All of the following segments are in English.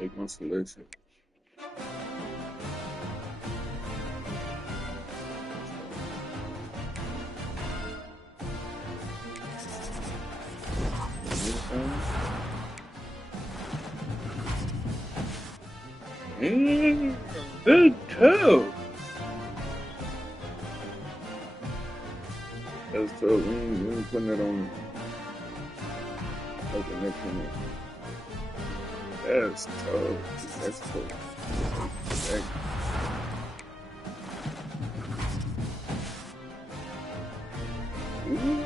Make my selection. Big toe. That's tough. We ain't putting that on. Okay, next one. That's tough. That's tough. Ooh.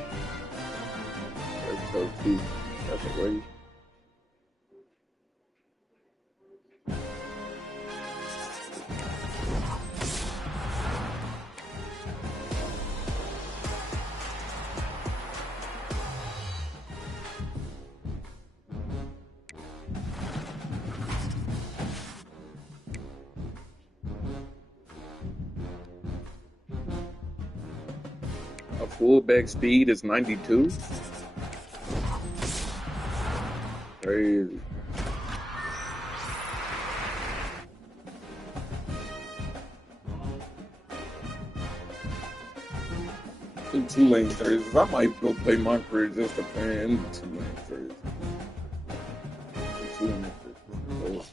That's tough too. That's a way. A fullback speed is 92. Crazy. In two-lane jerseys, I might go play my career just to play in the two-lane jerseys. Two-lane jerseys.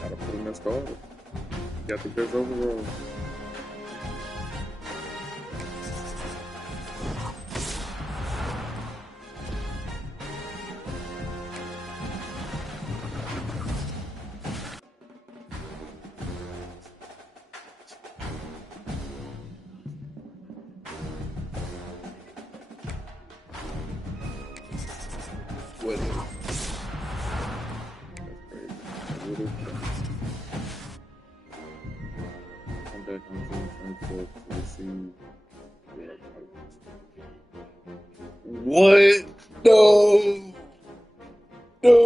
Gotta put in that starter. Got the best overall. What is? That's crazy. What is that? I'm back on June 24th to receive. What? No. No.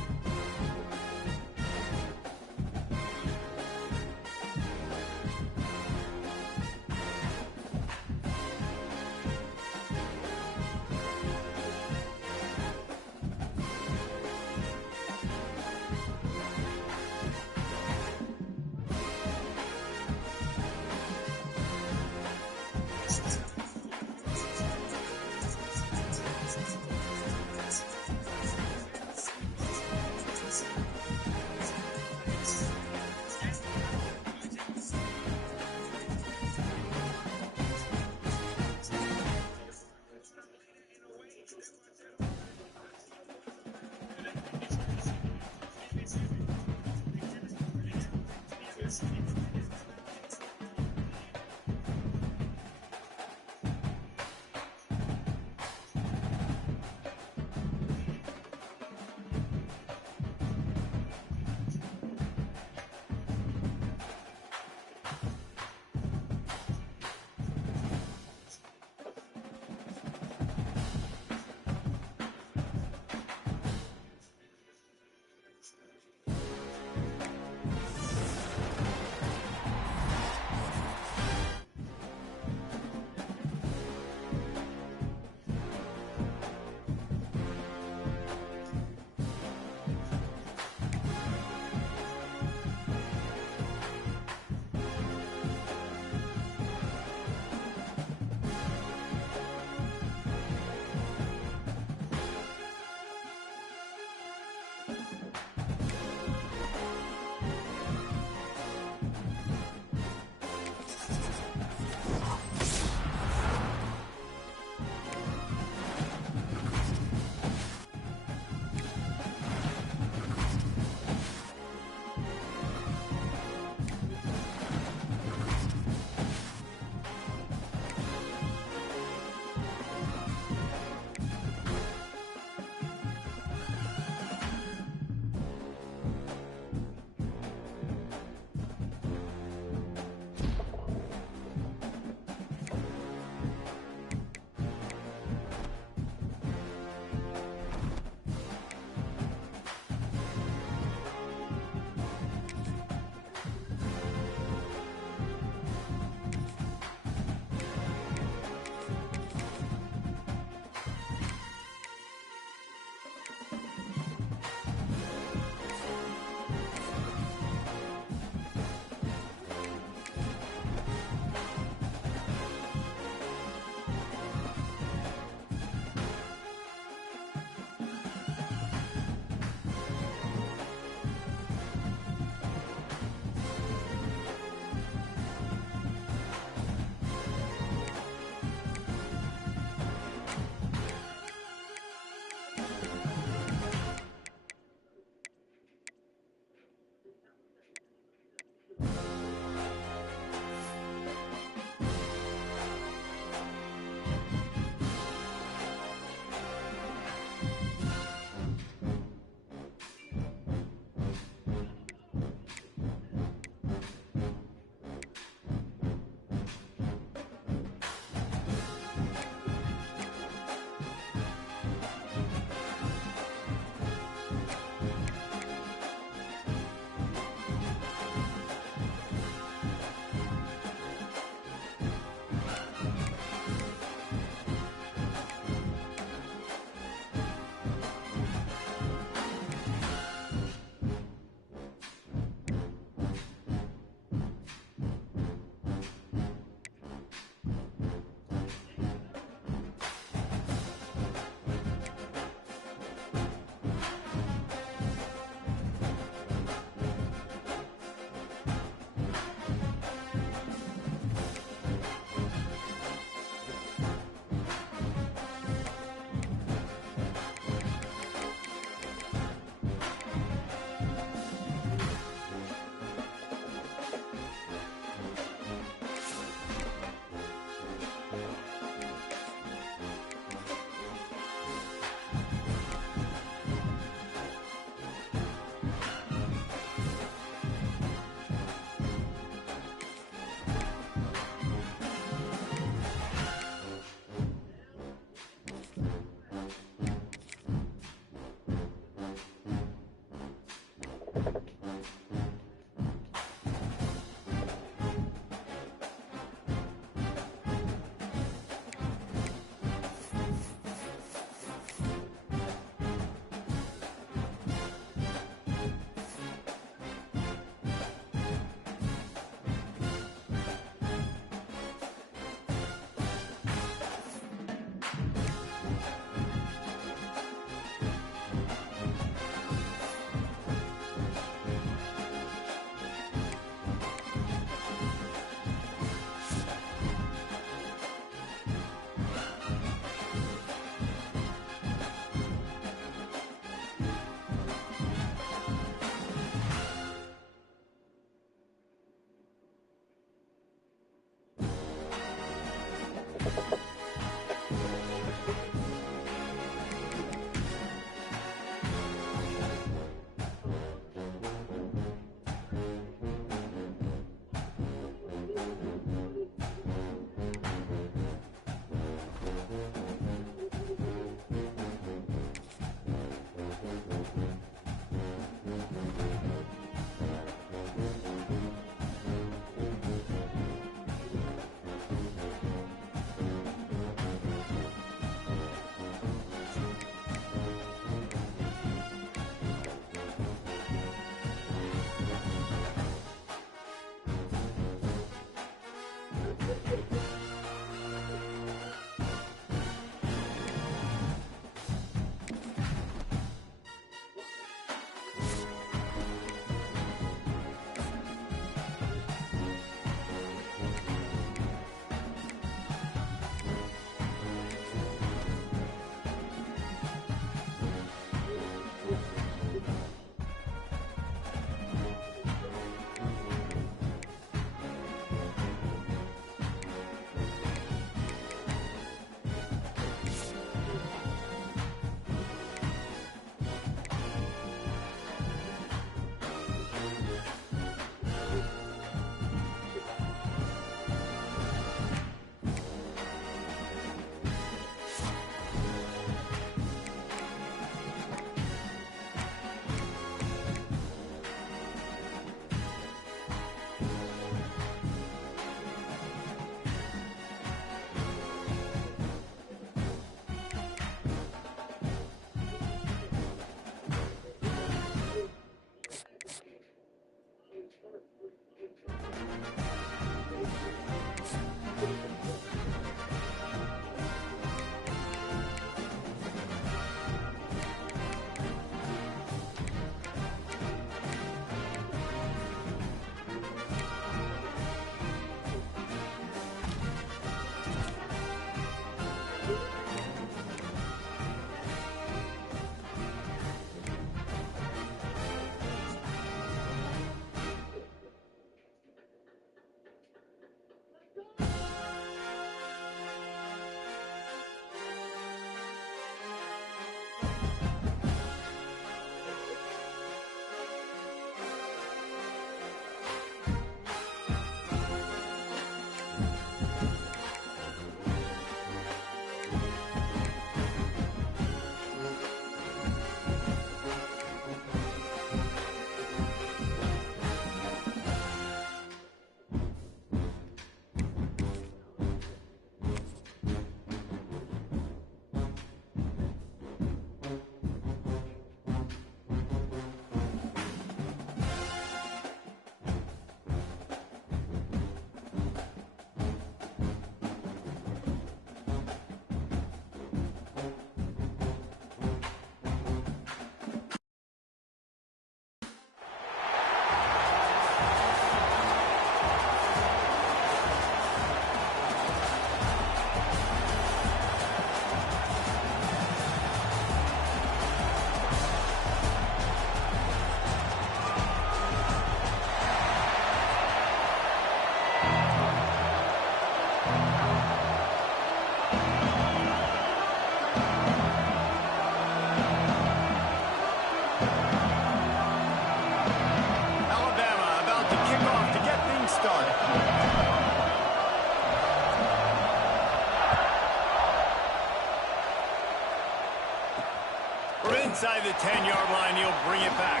inside the 10-yard line. He'll bring it back.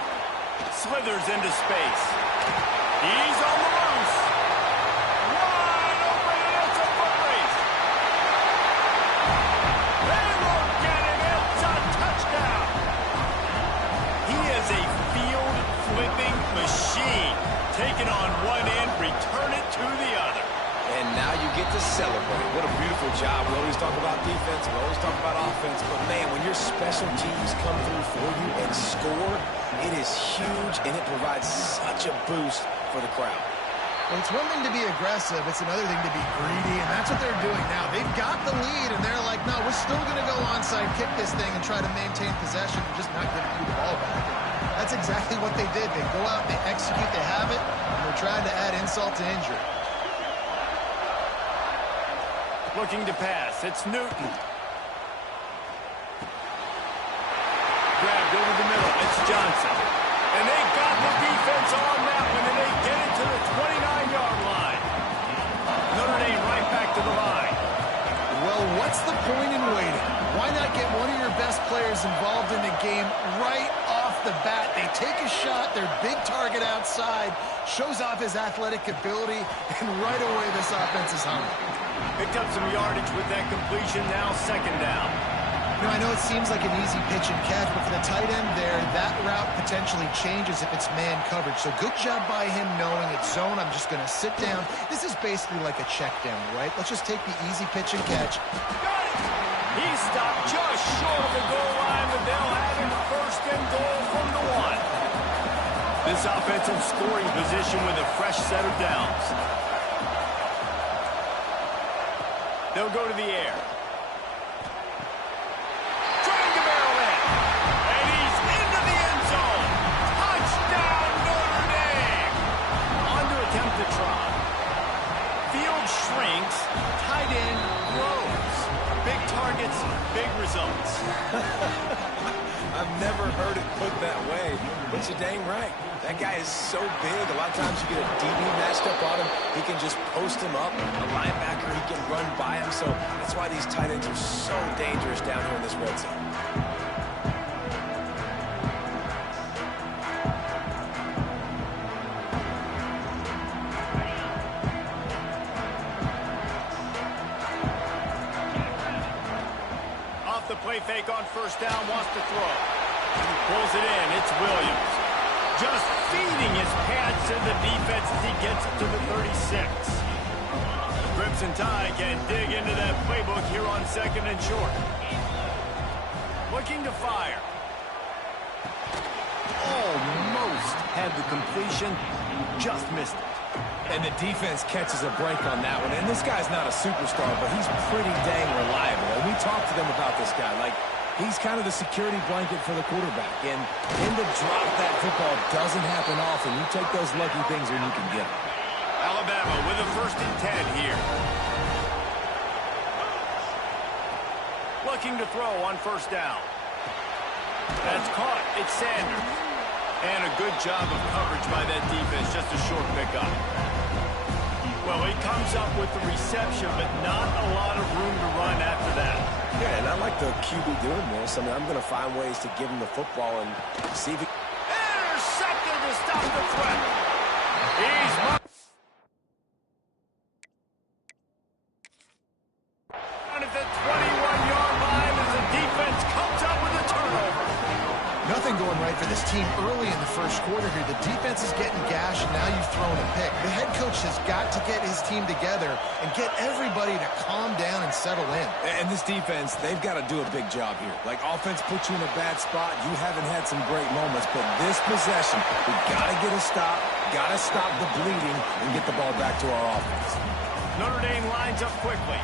Slithers into space. He's on the loose. Wide open, and it's a foot race. They look at him. It's a touchdown. He is a field-flipping machine. Take it on one end, return it to the other. And now you get to celebrate. What a beautiful job. We always talk about defense, we always talk about offense, but man, when your special teams come through for you and score, it is huge, and it provides such a boost for the crowd. Well, it's one thing to be aggressive. It's another thing to be greedy, and that's what they're doing now. They've got the lead, and they're like, no, we're still going to go onside, kick this thing, and try to maintain possession and just not giving you the ball back. And that's exactly what they did. They go out, they execute, they have it, and they're trying to add insult to injury. Looking to pass. It's Newton. Grabbed over the middle. It's Johnson. And they got the defense on that one, and they get it to the 29-yard line. Notre Dame right back to the line. Well, what's the point in waiting? Why not get one of your best players involved in the game right off the bat? They take a shot, their big target outside, shows off his athletic ability, and right away this offense is hungry. Picked up some yardage with that completion, now second down. You know, I know it seems like an easy pitch and catch, but for the tight end there, that route potentially changes if it's man coverage. So good job by him knowing it's zone. I'm just going to sit down. This is basically like a check down, right? Let's just take the easy pitch and catch. Got it! He stopped just short of the goal line, but they'll have him first and goal from the one. This offensive scoring position with a fresh set of downs. They'll go to the air. Trying to barrel in. And he's into the end zone. Touchdown, Notre Dame. On to attempt the try. Field shrinks. Tight end grows. Big targets, big results. I've never heard it put that way, but you're dang right. That guy is so big. A lot of times you get a DB matched up on him. He can just post him up. A linebacker, he can run by him. So that's why these tight ends are so dangerous down here in this red zone. Off the play fake on first down, wants to throw. Pulls it in, it's Williams. Just feeding his pads to the defense as he gets it to the 36. Crimson Tide can dig into that playbook here on second and short. Looking to fire. Almost had the completion, just missed it. And the defense catches a break on that one. And this guy's not a superstar, but he's pretty dang reliable. And we talked to them about this guy. Like, he's kind of the security blanket for the quarterback. And in the drop, that football doesn't happen often. You take those lucky things when you can get them. Alabama with a 1st and 10 here. Looking to throw on first down. That's caught. It's Sanders. And a good job of coverage by that defense. Just a short pickup. Well, he comes up with the reception, but not a lot of room to run after that. Yeah, and I like the QB doing this. I mean, I'm going to find ways to give him the football and see if he... Intercepted to stop the threat. He's marked at the 21-yard line as the defense comes up with a turnover. Nothing going right for this team early in the first quarter here. The defense is getting gashed, and now you've thrown a pick. The head coach has got to get his team together and get everybody to calm down and settle in. And this defense, they've got to do a big job here. Like, offense puts you in a bad spot. You haven't had some great moments, but this possession, we got to get a stop, got to stop the bleeding, and get the ball back to our offense. Notre Dame lines up quickly.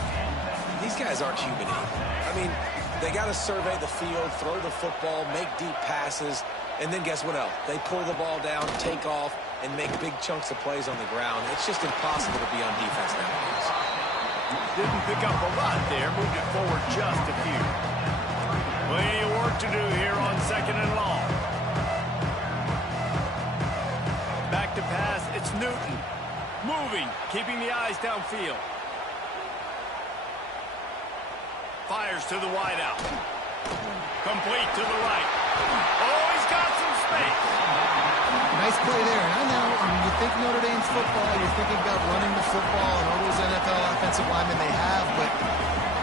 These guys aren't human. I mean, they got to survey the field, throw the football, make deep passes, and then guess what else? They pull the ball down, take off, and make big chunks of plays on the ground. It's just impossible to be on defense nowadays. Didn't pick up a lot there, moved it forward just a few. Plenty of work to do here on second and long. Back to pass, it's Newton. Moving, keeping the eyes downfield. Fires to the wideout. Complete to the right. Oh, he's got some space. Nice play there. And I know, when you think Notre Dame's football, you're thinking about running the football and all those NFL offensive linemen they have, but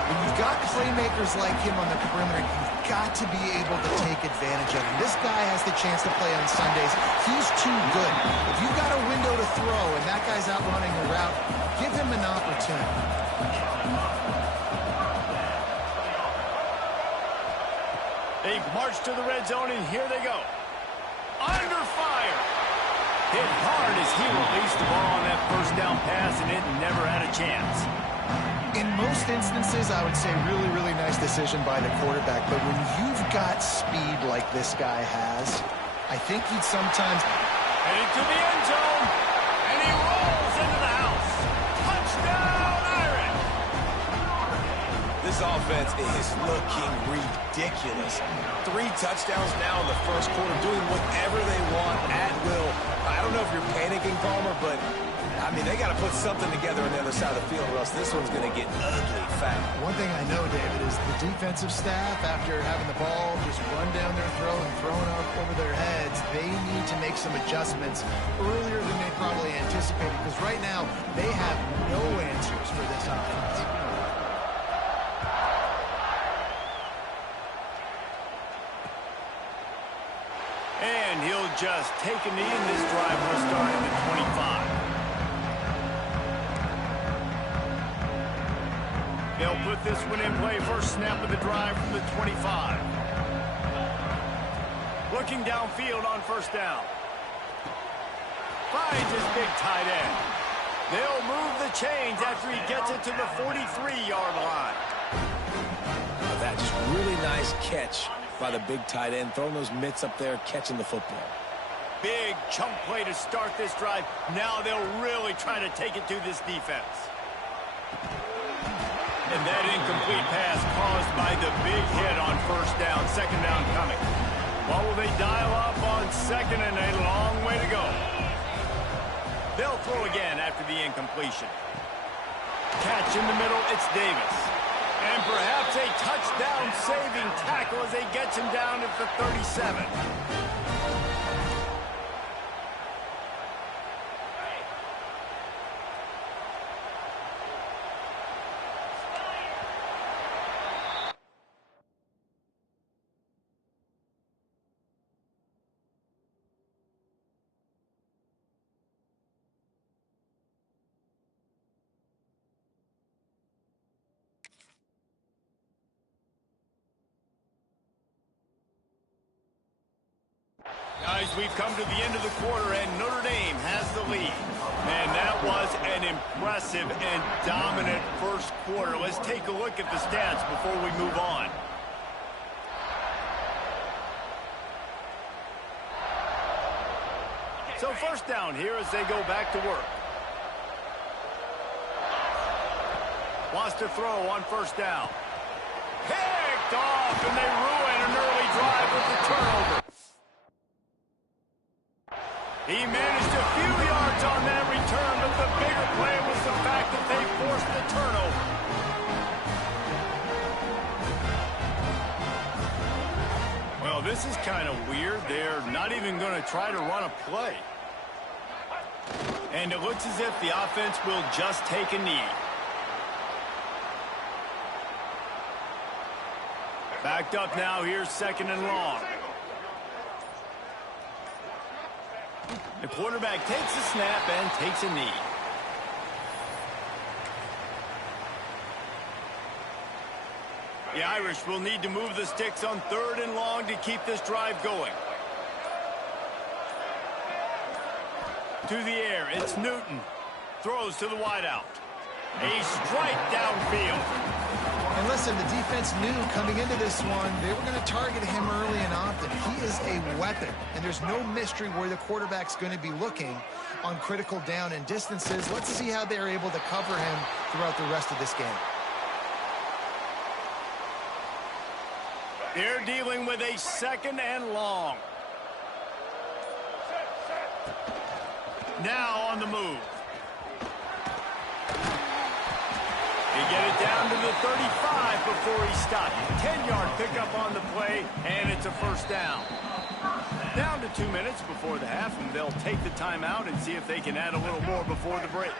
when you've got playmakers like him on the perimeter, you've got to be able to take advantage of him. This guy has the chance to play on Sundays. He's too good. If you've got a window to throw and that guy's out running a route, give him an opportunity. They march to the red zone, and here they go. Under fire. Hit hard as he released the ball on that first down pass, and it never had a chance. In most instances, I would say really, really nice decision by the quarterback. But when you've got speed like this guy has, I think he'd sometimes... Headed to the end zone, and he rolls into the house. Touchdown, Irish! This offense is looking ridiculous. 3 touchdowns now in the first quarter, doing whatever they want at will. I don't know if you're panicking, Palmer, but, I mean, they got to put something together on the other side of the field, or else this one's going to get ugly fast. One thing I know, David, is the defensive staff, after having the ball just run down their throat and thrown out over their heads, they need to make some adjustments earlier than they probably anticipated, because right now they have no answers for this offense. And he'll just take a knee, and this drive will start at the 25. They'll put this one in play. First snap of the drive from the 25. Looking downfield on first down. Finds his big tight end. They'll move the chains after he gets it to the 43-yard line. That just really nice catch by the big tight end, throwing those mitts up there, catching the football. Big chunk play to start this drive. Now they'll really try to take it to this defense. And that incomplete pass caused by the big hit on first down. Second down coming. What will they dial up on second, and a long way to go? They'll throw again after the incompletion. Catch in the middle, it's Davis. And perhaps a touchdown-saving tackle as they get him down at the 37. Guys, we've come to the end of the quarter, and Notre Dame has the lead. And that was an impressive and dominant first quarter. Let's take a look at the stats before we move on. So first down here as they go back to work. Wants to throw on first down. Picked off, and they ruin an early drive with the turnover. He managed a few yards on that return, but the bigger play was the fact that they forced the turnover. Well, this is kind of weird. They're not even going to try to run a play. And it looks as if the offense will just take a knee. Backed up now, here's second and long. The quarterback takes a snap and takes a knee. The Irish will need to move the sticks on third and long to keep this drive going. To the air, it's Newton. Throws to the wideout. A strike downfield. And listen, the defense knew coming into this one, they were going to target him early and often. He is a weapon, and there's no mystery where the quarterback's going to be looking on critical down and distances. Let's see how they're able to cover him throughout the rest of this game. They're dealing with a second and long. Now on the move. They get it down to the 35 before he stopped. 10-yard pickup on the play, and it's a first down. Down to 2 minutes before the half, and they'll take the timeout and see if they can add a little more before the break.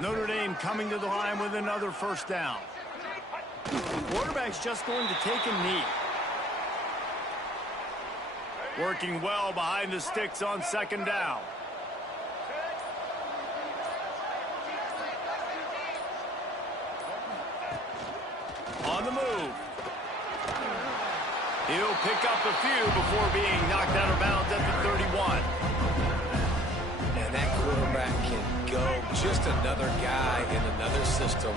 Notre Dame coming to the line with another first down. Quarterback's just going to take a knee. Working well behind the sticks on second down. On the move. He'll pick up a few before being knocked out of bounds at the 31. And that quarterback can go. Just another guy in another system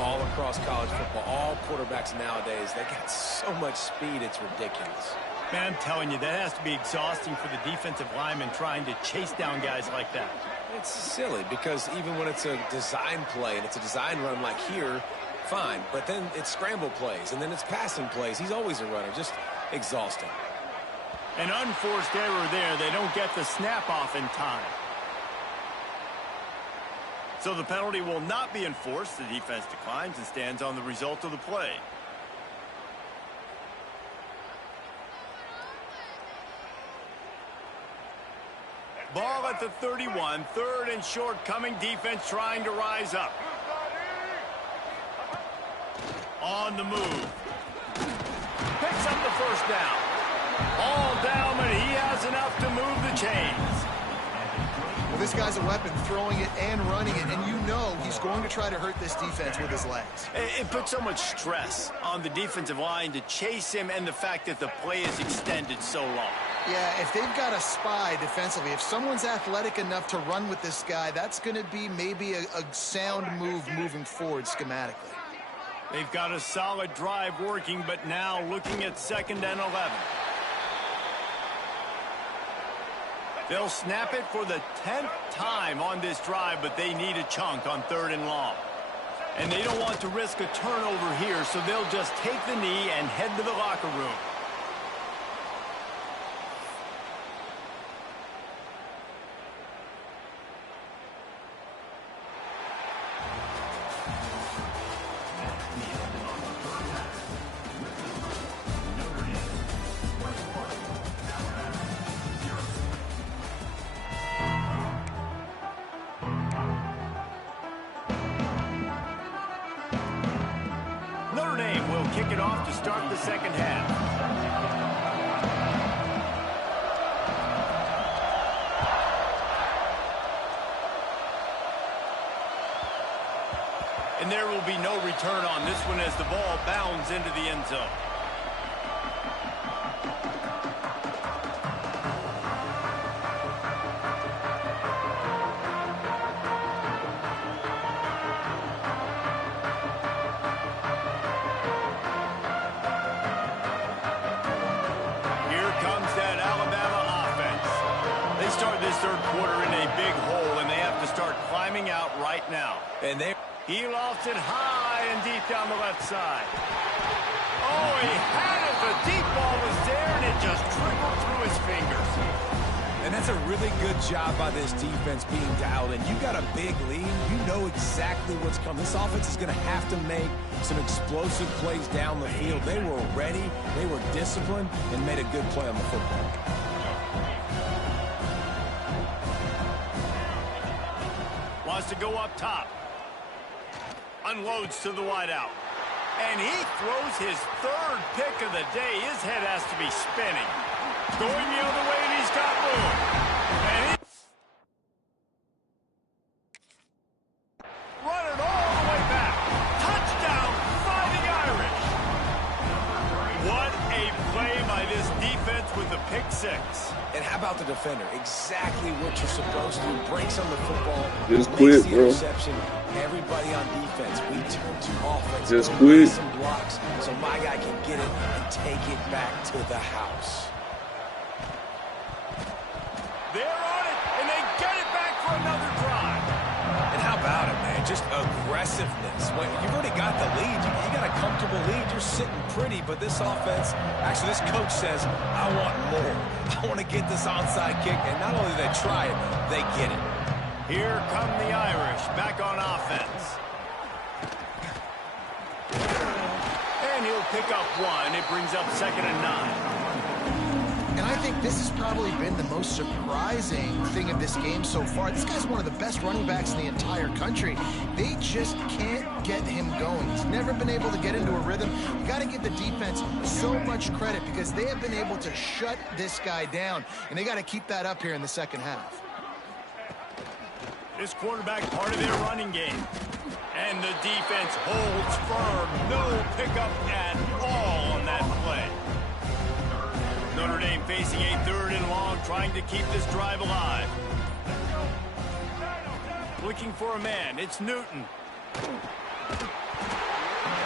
all across college football. All quarterbacks nowadays, they got so much speed, it's ridiculous. Man, I'm telling you, that has to be exhausting for the defensive lineman trying to chase down guys like that. It's silly because even when it's a design play and it's a design run like here, fine. But then it's scramble plays and then it's passing plays. He's always a runner. Just exhausting. An unforced error there. They don't get the snap off in time. So the penalty will not be enforced. The defense declines and stands on the result of the play. Ball at the 31, third and short coming, defense trying to rise up. On the move. Picks up the first down. All down, but he has enough to move the chains. Well, this guy's a weapon, throwing it and running it, and you know he's going to try to hurt this defense with his legs. It puts so much stress on the defensive line to chase him and the fact that the play is extended so long. Yeah, if they've got a spy defensively, if someone's athletic enough to run with this guy, that's going to be maybe a sound move moving forward schematically. They've got a solid drive working, but now looking at 2nd and 11. They'll snap it for the 10th time on this drive, but they need a chunk on 3rd and long. And they don't want to risk a turnover here, so they'll just take the knee and head to the locker room. Notre Dame will kick it off to start the second half. And there will be no return on this one as the ball bounds into the end zone. Third quarter in a big hole, and they have to start climbing out right now. And he lofts it high and deep down the left side. Oh, he had it. The deep ball was there, and it just trickled through his fingers. And that's a really good job by this defense being dialed in. You got a big lead. You know exactly what's coming. This offense is going to have to make some explosive plays down the field. They were ready. They were disciplined and made a good play on the football. Wants to go up top. Unloads to the wideout. And he throws his 3rd pick of the day. His head has to be spinning. Going the other way, and he's got room. And he run it all the way back. Touchdown, Fighting Irish. What a play by this defense with the pick 6. And how about the defender? Exactly what you're supposed to do. Breaks on the football. Just quit, bro. Interception. Everybody on defense. We turn to offense. Just quit. Some blocks so my guy can get it and take it back to the house. They're on it, and they get it back for another drive. And how about it, man? Just aggressiveness. When you've already got the lead. You got a comfortable lead. You're sitting pretty, but this offense, actually this coach says, I want more. I want to get this onside kick, and not only do they try it, they get it. Here come the Irish back on offense. pick up one. It brings up 2nd and 9. And I think this has probably been the most surprising thing of this game so far. This guy's one of the best running backs in the entire country. They just can't get him going. He's never been able to get into a rhythm. You got to give the defense so much credit because they have been able to shut this guy down, and they got to keep that up here in the second half. This quarterback part of their running game. And the defense holds firm. No pickup at all on that play. Notre Dame facing a 3rd and long, trying to keep this drive alive. Looking for a man. It's Newton.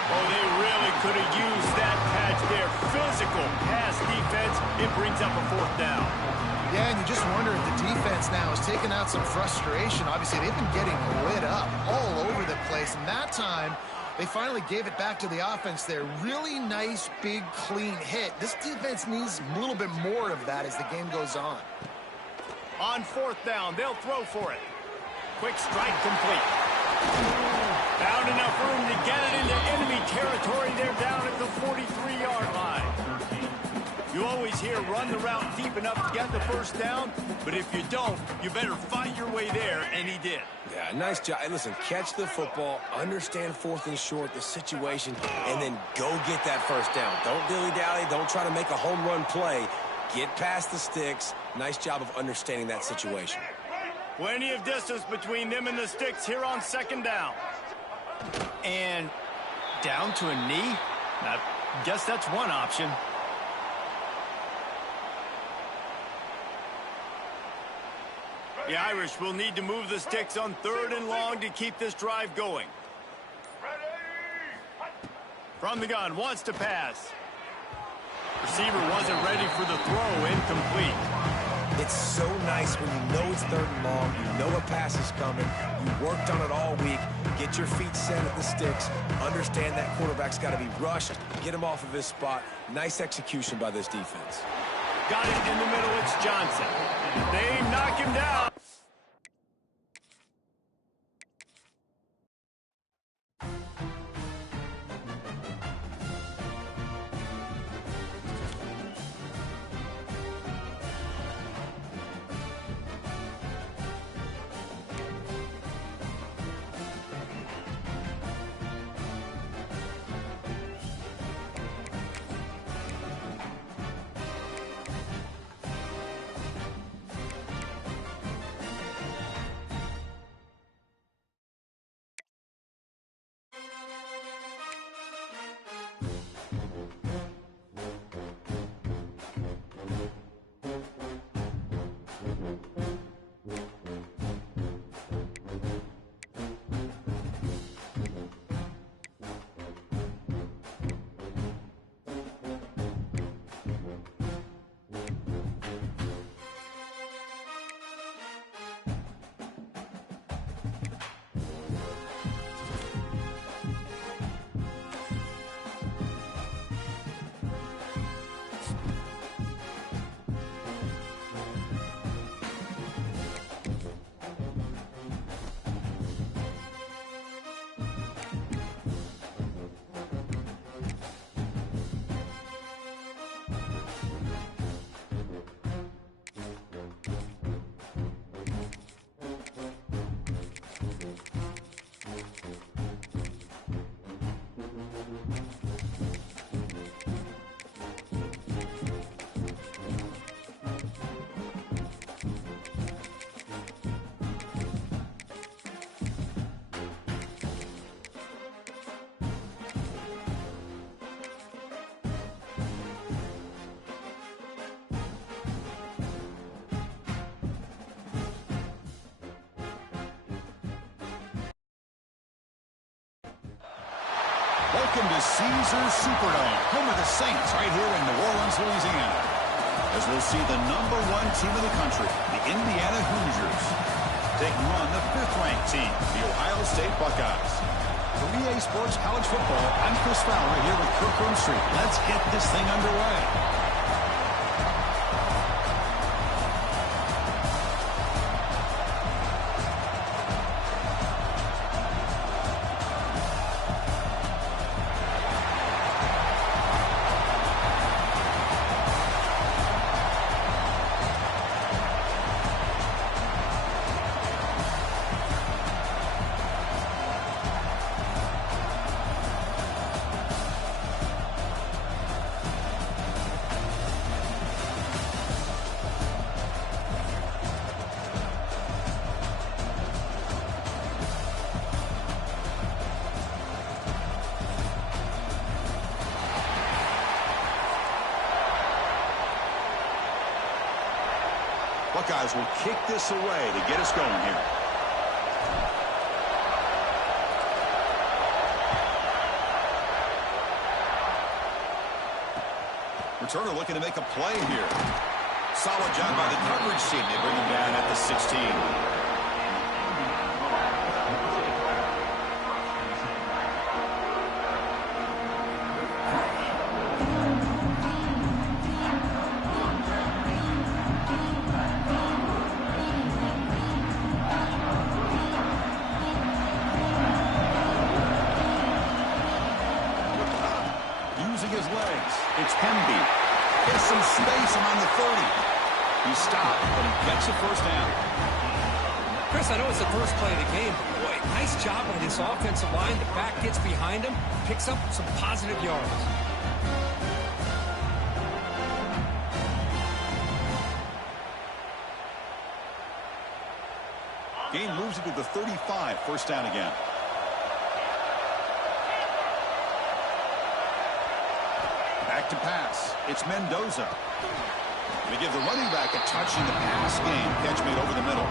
Oh, they really could have used that catch there. Physical pass defense. It brings up a 4th down. Yeah, and you just wonder if the defense now is taking out some frustration. Obviously, they've been getting lit up all over the place, and that time they finally gave it back to the offense there. Really nice, big, clean hit. This defense needs a little bit more of that as the game goes on. On 4th down, they'll throw for it. Quick strike complete. Found enough room to get it into enemy territory. They're down at the 43-yard line. You always hear run the route deep enough to get the 1st down, but if you don't, you better fight your way there, and he did. Yeah, nice job. And listen, catch the football, understand 4th and short, the situation, and then go get that 1st down. Don't dilly-dally. Don't try to make a home run play. Get past the sticks. Nice job of understanding that situation. Plenty of distance between them and the sticks here on 2nd down. And down to a knee? I guess that's one option. The Irish will need to move the sticks on 3rd and long to keep this drive going. From the gun, wants to pass. Receiver wasn't ready for the throw, incomplete. It's so nice when you know it's 3rd and long, you know a pass is coming, you worked on it all week, get your feet set at the sticks, understand that quarterback's got to be rushed, get him off of his spot. Nice execution by this defense. Got it in the middle, it's Johnson. They knock him down. Welcome to Caesars Superdome, home of the Saints, right here in New Orleans, Louisiana. As we'll see the #1 team in the country, the Indiana Hoosiers, taking on the 5th-ranked team, the Ohio State Buckeyes. For EA Sports College Football, I'm Chris Fowler here with Kirk Broomstreet. Let's get this thing underway. Buckeyes will kick this away to get us going here. Returner looking to make a play here. Solid job by the coverage team. They bring him down at the 16. It's Hemby. Gets some space around the 30. He stopped, but he gets a first down. Chris, I know it's the first play of the game, but boy, nice job by this offensive line. The back gets behind him, picks up some positive yards. Gain moves it to the 35. First down again. Back to pass. It's Mendoza. They give the running back a touch in the pass game. Catch made over the middle.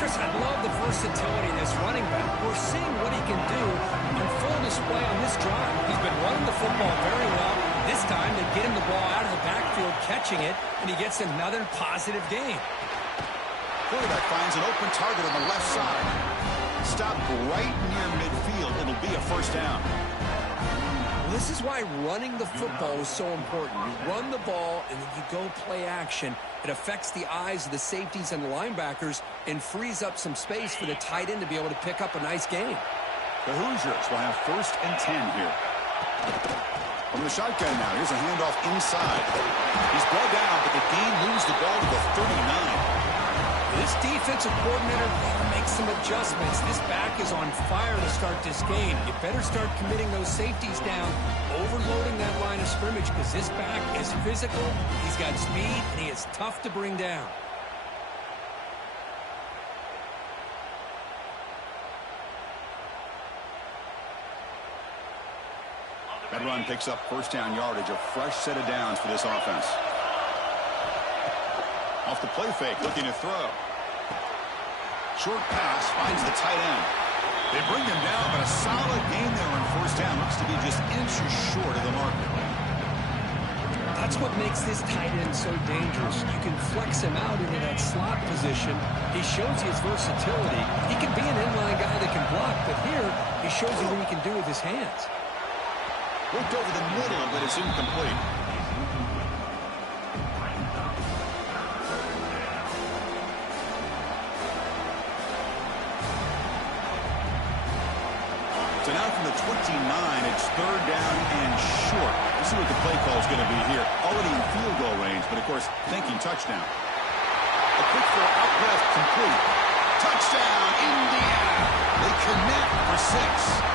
Chris, I love the versatility of this running back. We're seeing what he can do on full display on this drive. He's been running the football very well. This time they get him the ball out of the backfield, catching it, and he gets another positive gain. Quarterback finds an open target on the left side. Stop right near midfield. It'll be a first down. This is why running the football is so important. You run the ball, and then you go play action. It affects the eyes of the safeties and the linebackers and frees up some space for the tight end to be able to pick up a nice gain. The Hoosiers will have 1st and 10 here. From the shotgun now, here's a handoff inside. He's brought down, but the game moves the ball to the 39. This defensive coordinator better make some adjustments. This back is on fire to start this game. You better start committing those safeties down, overloading that line of scrimmage, because this back is physical, he's got speed, and he is tough to bring down. That run picks up first down yardage, a fresh set of downs for this offense. Off the play fake, looking to throw. Short pass finds the tight end. They bring him down, but a solid gain there on first down. Looks to be just inches short of the marker. That's what makes this tight end so dangerous. You can flex him out into that slot position. He shows his versatility. He can be an inline guy that can block, but here he shows you what he can do with his hands. Looked over the middle, but it's incomplete. So now from the 29, it's 3rd down and short. Let's see what the play call is going to be here. Already in field goal range, but of course, thinking touchdown. A quick throw out left, complete. Touchdown, Indiana. They connect for 6.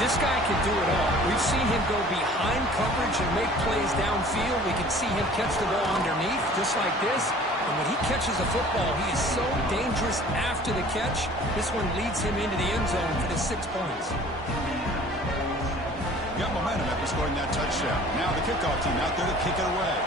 This guy can do it all. We've seen him go behind coverage and make plays downfield. We can see him catch the ball underneath, just like this. And when he catches the football, he is so dangerous after the catch. This one leads him into the end zone for the 6 points. Got momentum after scoring that touchdown. Now the kickoff team out there to kick it away.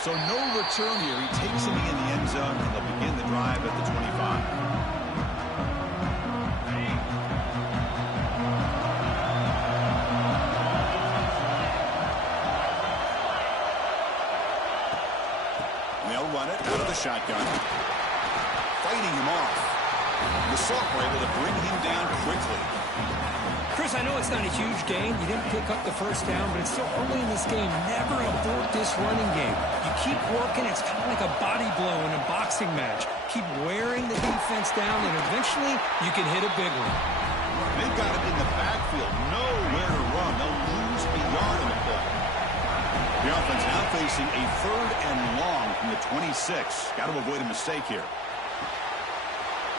So no return here. He takes him in the end zone, and they'll begin the drive at the 25. They'll run it out of the shotgun. Fighting him off. The Sauk were able to bring him down quickly. Chris, I know it's not a huge gain. You didn't pick up the first down, but it's still early in this game. Never abort this running game. You keep working. It's kind of like a body blow in a boxing match. Keep wearing the defense down, and eventually you can hit a big one. They've got him in the backfield. Nowhere to run. They'll lose a yard on the play. The offense now facing a 3rd and long from the 26. Got to avoid a mistake here.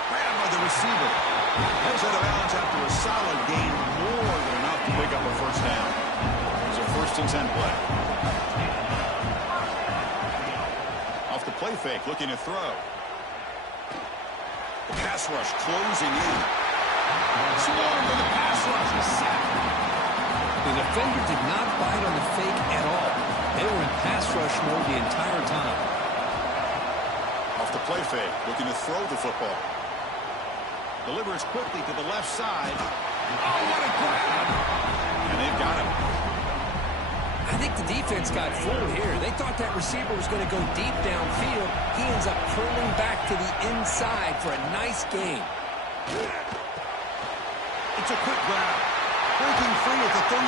Grabbed by the receiver. Heads out of bounds after a solid gain, more than enough to pick up a first down. It's a 1st and 10 play. Off the play fake, looking to throw. The pass rush closing in. Slow for the pass rush. He's sacked. The defender did not bite on the fake at all. They were in pass rush mode the entire time. Off the play fake, looking to throw the football. Delivers quickly to the left side. Oh, what a grab! And they've got him. I think the defense got fooled here. They thought that receiver was going to go deep downfield. He ends up curling back to the inside for a nice gain. It's a quick grab. Breaking free at the 35.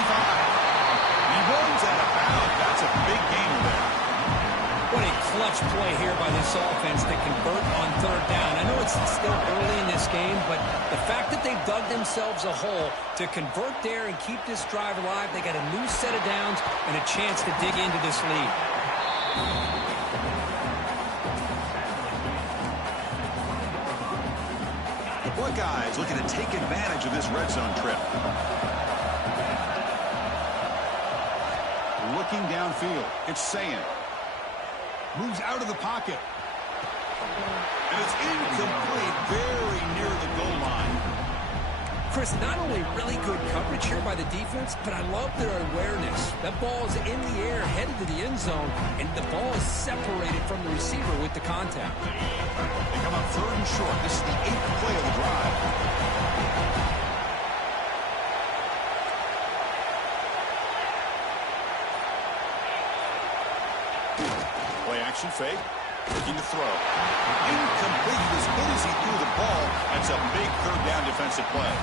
He runs out of bounds. That's a big gainer there. What a clutch play here by this offense to convert on third down. I know it's still early in this game, but the fact that they've dug themselves a hole to convert there and keep this drive alive, they got a new set of downs and a chance to dig into this lead. The Buckeyes looking to take advantage of this red zone trip. Looking downfield. It's Sayin. Moves out of the pocket. And it's incomplete, very near the goal line. Chris, not only really good coverage here by the defense, but I love their awareness. That ball is in the air, headed to the end zone, and the ball is separated from the receiver with the contact. They come up third and short. This is the 8th play of the drive. Play action fake. Looking to throw. Incomplete. He was hit as he threw the ball. That's a big third down defensive play.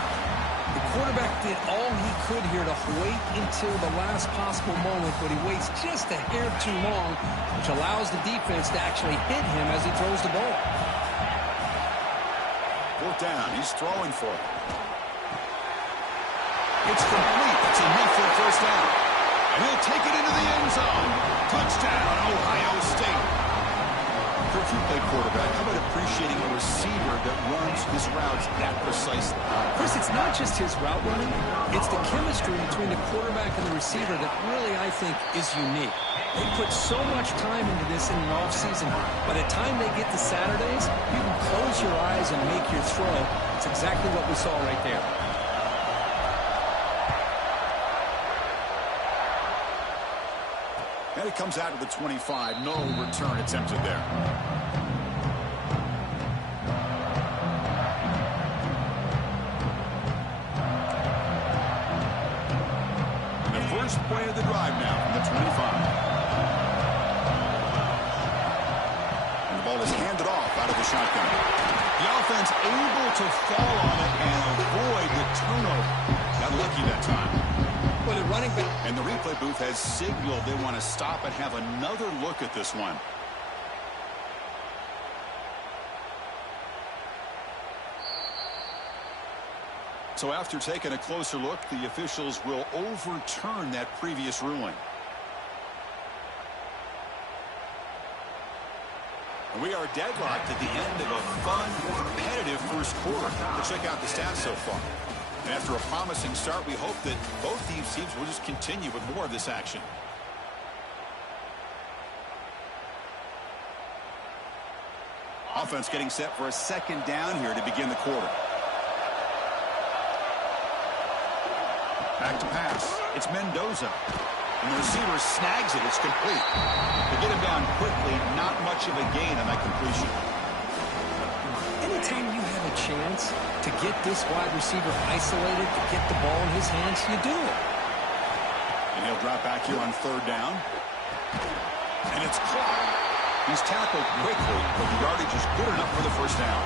The quarterback did all he could here to wait until the last possible moment, but he waits just a hair too long, which allows the defense to actually hit him as he throws the ball. Fourth down. He's throwing for it. It's complete. That's enough for a first down. And he'll take it into the end zone. Touchdown, Ohio State. Coach, you play quarterback. How about appreciating a receiver that runs his routes that precisely? Chris, it's not just his route running. It's the chemistry between the quarterback and the receiver that really, I think, is unique. They put so much time into this in an offseason. By the time they get to Saturdays, you can close your eyes and make your throw. It's exactly what we saw right there. And it comes out of the 25. No return attempted there. And the first play of the drive now from the 25. And the ball is handed off out of the shotgun. The offense able to fall on it and avoid the turnover. Got lucky that time. Well, the running back. And the replay booth has signaled they want to stop and have another look at this one. So after taking a closer look, the officials will overturn that previous ruling. And we are deadlocked at the end of a fun, competitive first quarter. Let's check out the stats so far. And after a promising start, we hope that both these teams will just continue with more of this action. Offense getting set for a second down here to begin the quarter. Back to pass. It's Mendoza. And the receiver snags it. It's complete. They get him down quickly. Not much of a gain on that completion. Anytime you have a chance to get this wide receiver isolated, to get the ball in his hands, you do it. And he'll drop back here on third down. And it's caught. He's tackled quickly, but the yardage is good enough for the first down.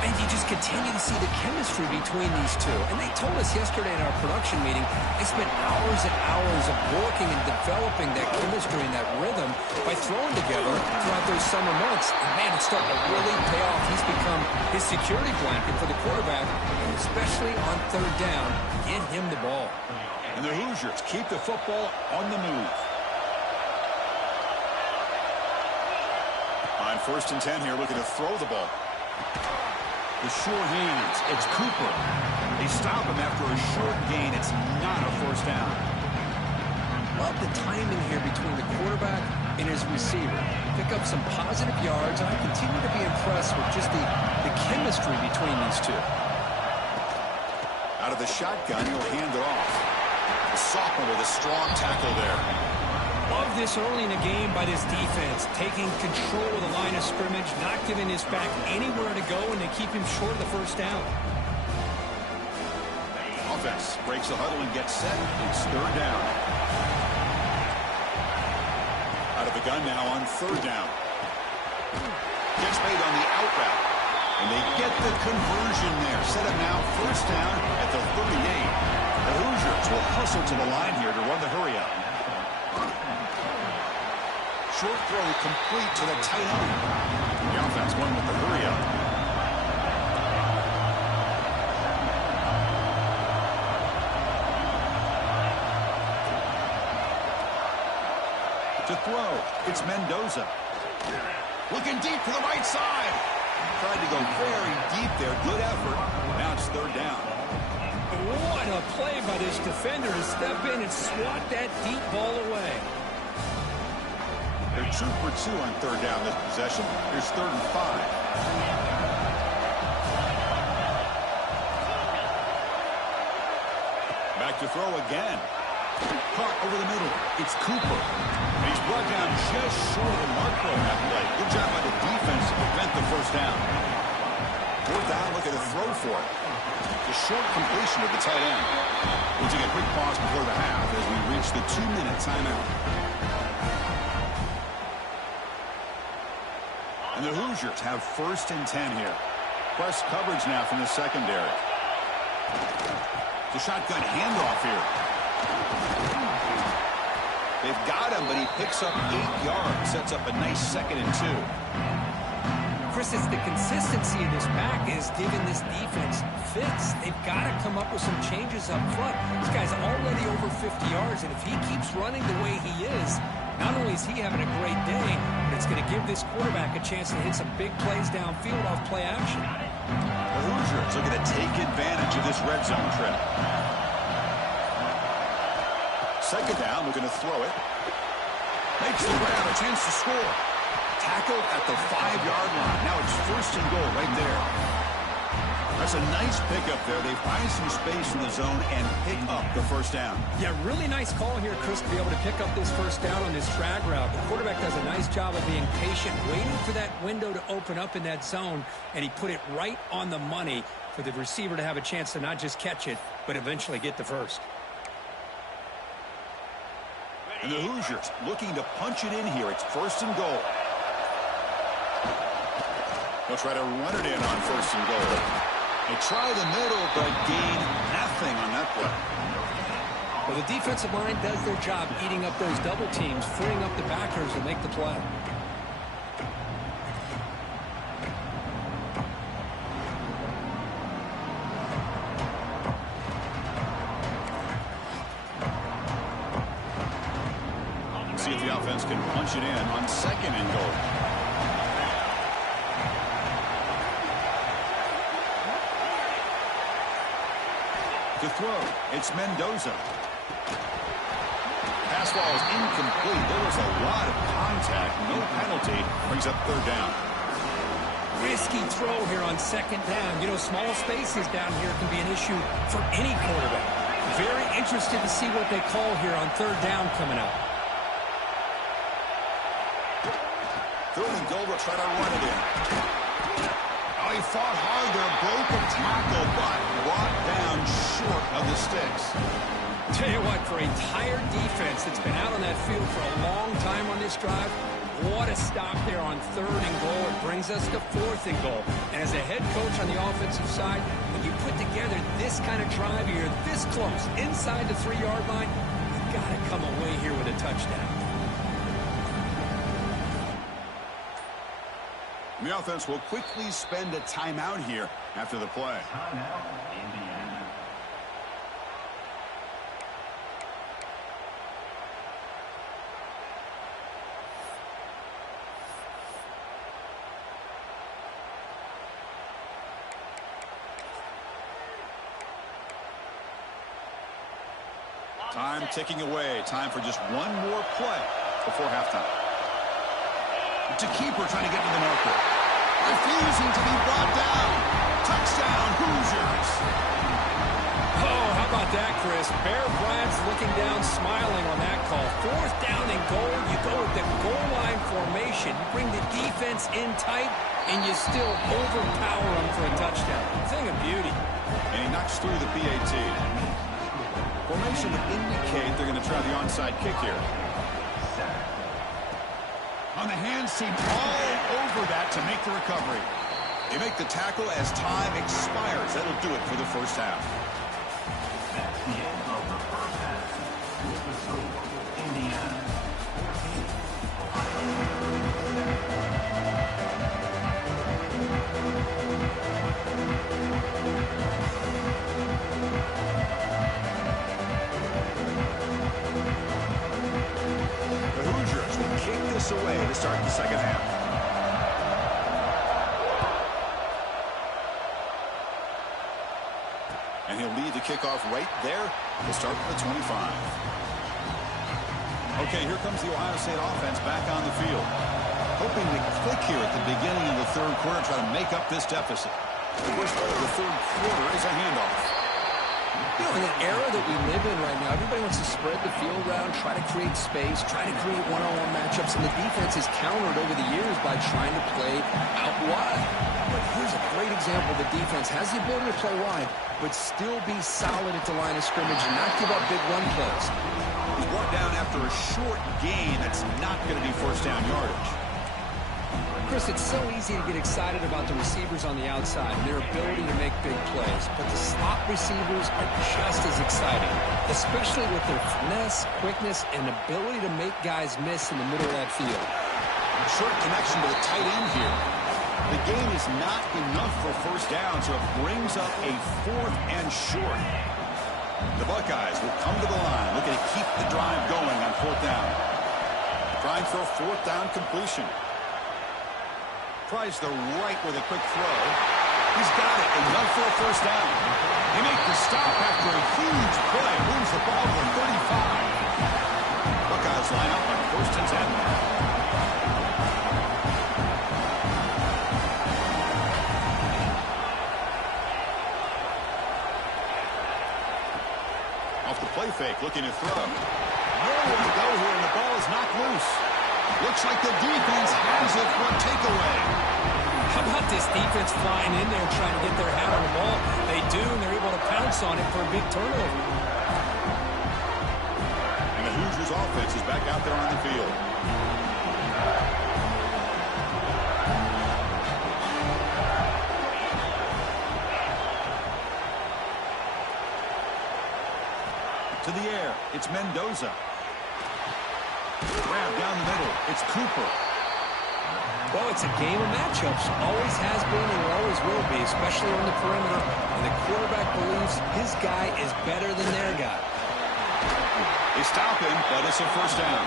And you just continue to see the chemistry between these two. And they told us yesterday in our production meeting, they spent hours and hours of working and developing that chemistry and that rhythm by throwing together throughout those summer months. And man, it's starting to really pay off. He's become his security blanket for the quarterback, and especially on third down, get him the ball. And the Hoosiers keep the football on the move. On 1st and 10 here, looking to throw the ball. The sure hands. It's Cooper. They stop him after a short gain. It's not a first down. Love the timing here between the quarterback and his receiver. Pick up some positive yards, and I continue to be impressed with just the chemistry between these two. Out of the shotgun, he'll hand it off. sophomore with a strong tackle there. Love this early in the game by this defense, taking control of the line of scrimmage, not giving this back anywhere to go, and they keep him short of the first down. Offense breaks the huddle and gets set. It's third down. Out of the gun now on third down. Gets made on the out route. And they get the conversion there. Set up now first down at the 38. The Hoosiers will hustle to the line here to run the hurry up. Short throw complete to the tight end. The offense going with the hurry up. To throw, it's Mendoza. Looking deep to the right side. Tried to go very deep there. Good effort. Now it's third down. What a play by this defender to step in and swat that deep ball away. They're 2 for 2 on third down this possession. Here's 3rd and 5. Back to throw again. Caught over the middle. It's Cooper. And he's brought down just short of the mark on that play. Good job by the defense to prevent the first down. Fourth down, look at the throw for it. The short completion of the tight end. We'll take a quick pause before the half as we reach the 2-minute timeout. And the Hoosiers have 1st and 10 here. Press coverage now from the secondary. The shotgun handoff here. They've got him, but he picks up 8 yards. Sets up a nice 2nd and 2. Chris, it's the consistency of this back is giving this defense fits. They've got to come up with some changes up front. This guy's already over 50 yards, and if he keeps running the way he is, not only is he having a great day, but it's going to give this quarterback a chance to hit some big plays downfield off play action. The Hoosiers looking to take advantage of this red zone trip. Second down, looking to throw it. Makes the grab, a chance to score. Tackled at the 5-yard line. Now it's 1st and goal right there. That's a nice pickup there. They find some space in the zone and pick up the first down. Yeah, really nice call here, Chris, to be able to pick up this first down on this drag route. The quarterback does a nice job of being patient, waiting for that window to open up in that zone, and he put it right on the money for the receiver to have a chance to not just catch it, but eventually get the first. And the Hoosiers looking to punch it in here. It's 1st and goal. They'll try to run it in on 1st and goal. They try the middle, but gain nothing on that play. Well, the defensive line does their job eating up those double teams, freeing up the backers to make the play. See if the offense can punch it in on 2nd and goal. To throw, it's Mendoza. Pass ball is incomplete. There was a lot of contact. No penalty. Brings up 3rd down. Risky throw here on 2nd down. You know, small spaces down here can be an issue for any quarterback. Very interested to see what they call here on 3rd down coming up. 3rd and goal, we'll try to run it in. Oh, he fought hard there, broke a tackle, but brought down short of the sticks. Tell you what, for a tired defense that's been out on that field for a long time on this drive, what a stop there on 3rd and goal. It brings us to 4th and goal. And as a head coach on the offensive side, when you put together this kind of drive here, this close, inside the 3-yard line, you've got to come away here with a touchdown. The offense will quickly spend a timeout here after the play. Time ticking away. Time for just one more play before halftime. To keeper trying to get to the marker. Refusing to be brought down. Touchdown, Hoosiers. Oh, how about that, Chris? Bear Bryant's looking down, smiling on that call. 4th down and goal. You go with the goal line formation. You bring the defense in tight, and you still overpower them for a touchdown. Thing of beauty. And he knocks through the PAT. Formation would indicate they're going to try the onside kick here. On the hands team, all over that to make the recovery. They make the tackle as time expires. That'll do it for the first half. The Hoosiers will kick this away to start the second half. And he'll lead the kickoff right there to start the 25. Okay, here comes the Ohio State offense back on the field. Hoping to click here at the beginning of the third quarter, try to make up this deficit. The first part of the third quarter is a handoff. You know, in the era that we live in right now, everybody wants to spread the field around, try to create space, try to create one-on-one matchups, and the defense is countered over the years by trying to play out wide. But here's a great example. The defense has the ability to play wide, but still be solid at the line of scrimmage and not give up big run plays. He's brought down after a short gain. That's not going to be first down yardage. Chris, it's so easy to get excited about the receivers on the outside and their ability to make big plays, but the slot receivers are just as exciting, especially with their finesse, quickness, and ability to make guys miss in the middle of that field. Short connection to the tight end here. The gain is not enough for first down, so it brings up a 4th and short. The Buckeyes will come to the line, looking to keep the drive going on 4th down. Trying for a 4th down completion. Tries the right with a quick throw. He's got it, enough for a first down. They make the stop after a huge play. Moves the ball to the 35. Buckeyes line up on 1st and 10. Off the play fake, looking to throw. Nowhere to go here, and the ball is knocked loose. Looks like the defense has it for a takeaway. How about this defense flying in there trying to get their hat on the ball? They do, and they're able to pounce on it for a big turnover. And the Hoosiers offense is back out there on the field. To the air, it's Mendoza. Grab down the middle, it's Cooper. Well, it's a game of matchups. Always has been and always will be, especially on the perimeter. And the quarterback believes his guy is better than their guy. They stop him, but it's a first down.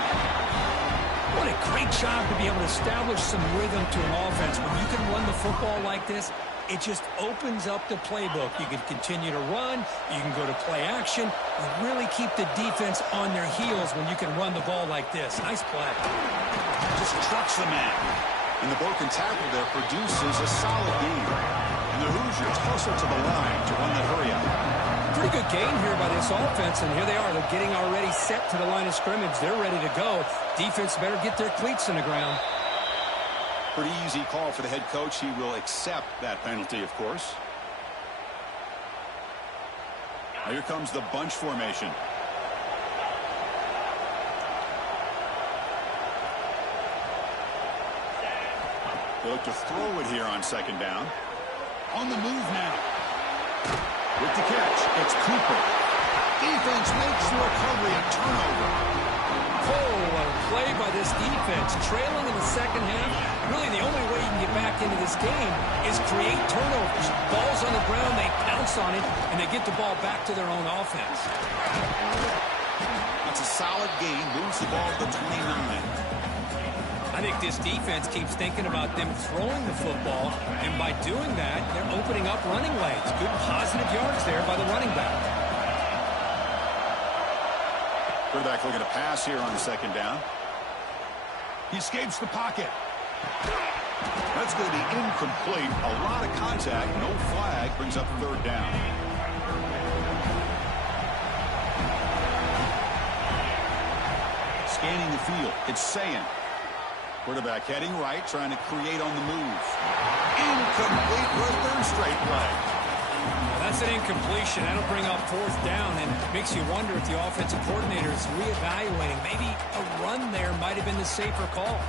What a great job to be able to establish some rhythm to an offense. When you can run the football like this, it just opens up the playbook. You can continue to run. You can go to play action. You really keep the defense on their heels when you can run the ball like this. Nice play. Just trucks the man. And the broken tackle there produces a solid gain. And the Hoosiers hustle to the line to run the hurry up. Pretty good gain here by this offense, and here they are. They're getting already set to the line of scrimmage. They're ready to go. Defense better get their cleats in the ground. Pretty easy call for the head coach. He will accept that penalty, of course. Now here comes the bunch formation. They look to throw it here on 2nd down. On the move now. With the catch, it's Cooper. Defense makes the recovery, a turnover. Oh, what a play by this defense. Trailing in the second half, really the only way you can get back into this game is create turnovers. Ball's on the ground, they pounce on it, and they get the ball back to their own offense. That's a solid gain, moves the ball to the 29. I think this defense keeps thinking about them throwing the football, and by doing that, they're opening up running lanes. Good positive yards there by the running back. Quarterback looking to pass here on 2nd down. He escapes the pocket. That's going to be incomplete. A lot of contact, no flag, brings up 3rd down. scanning the field. It's saying. Quarterback heading right, trying to create on the move. Incomplete for a third straight play. Well, that's an incompletion. That'll bring up fourth down and makes you wonder if the offensive coordinator is reevaluating. Maybe a run there might have been the safer call.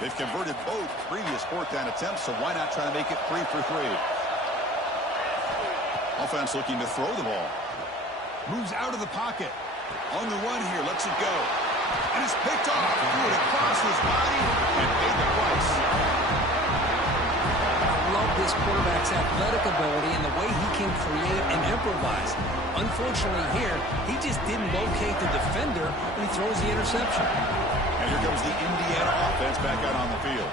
They've converted both previous fourth down attempts, so why not try to make it 3 for 3? Offense looking to throw the ball. Moves out of the pocket. On the run here, lets it go. And it's picked off. Threw it across his body and paid the price. I love this quarterback's athletic ability and the way he can create and improvise. Unfortunately here, he just didn't locate the defender when he throws the interception. And here comes the Indiana offense back out on the field.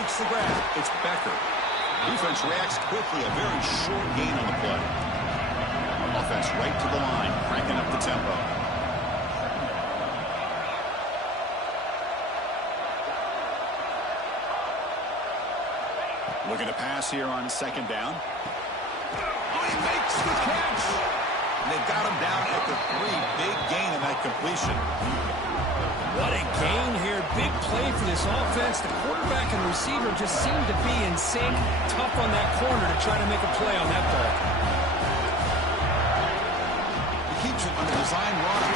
Makes the grab. It's Becker. Defense reacts quickly. A very short gain on the play. Offense right to the line, cranking up the tempo. Looking to pass here on second down. Oh, he makes the catch. And they've got him down at the 3. Big gain on that completion. What a gain here. Big play for this offense. The quarterback and receiver just seem to be in sync. Tough on that corner to try to make a play on that ball. Keeps it on a design run.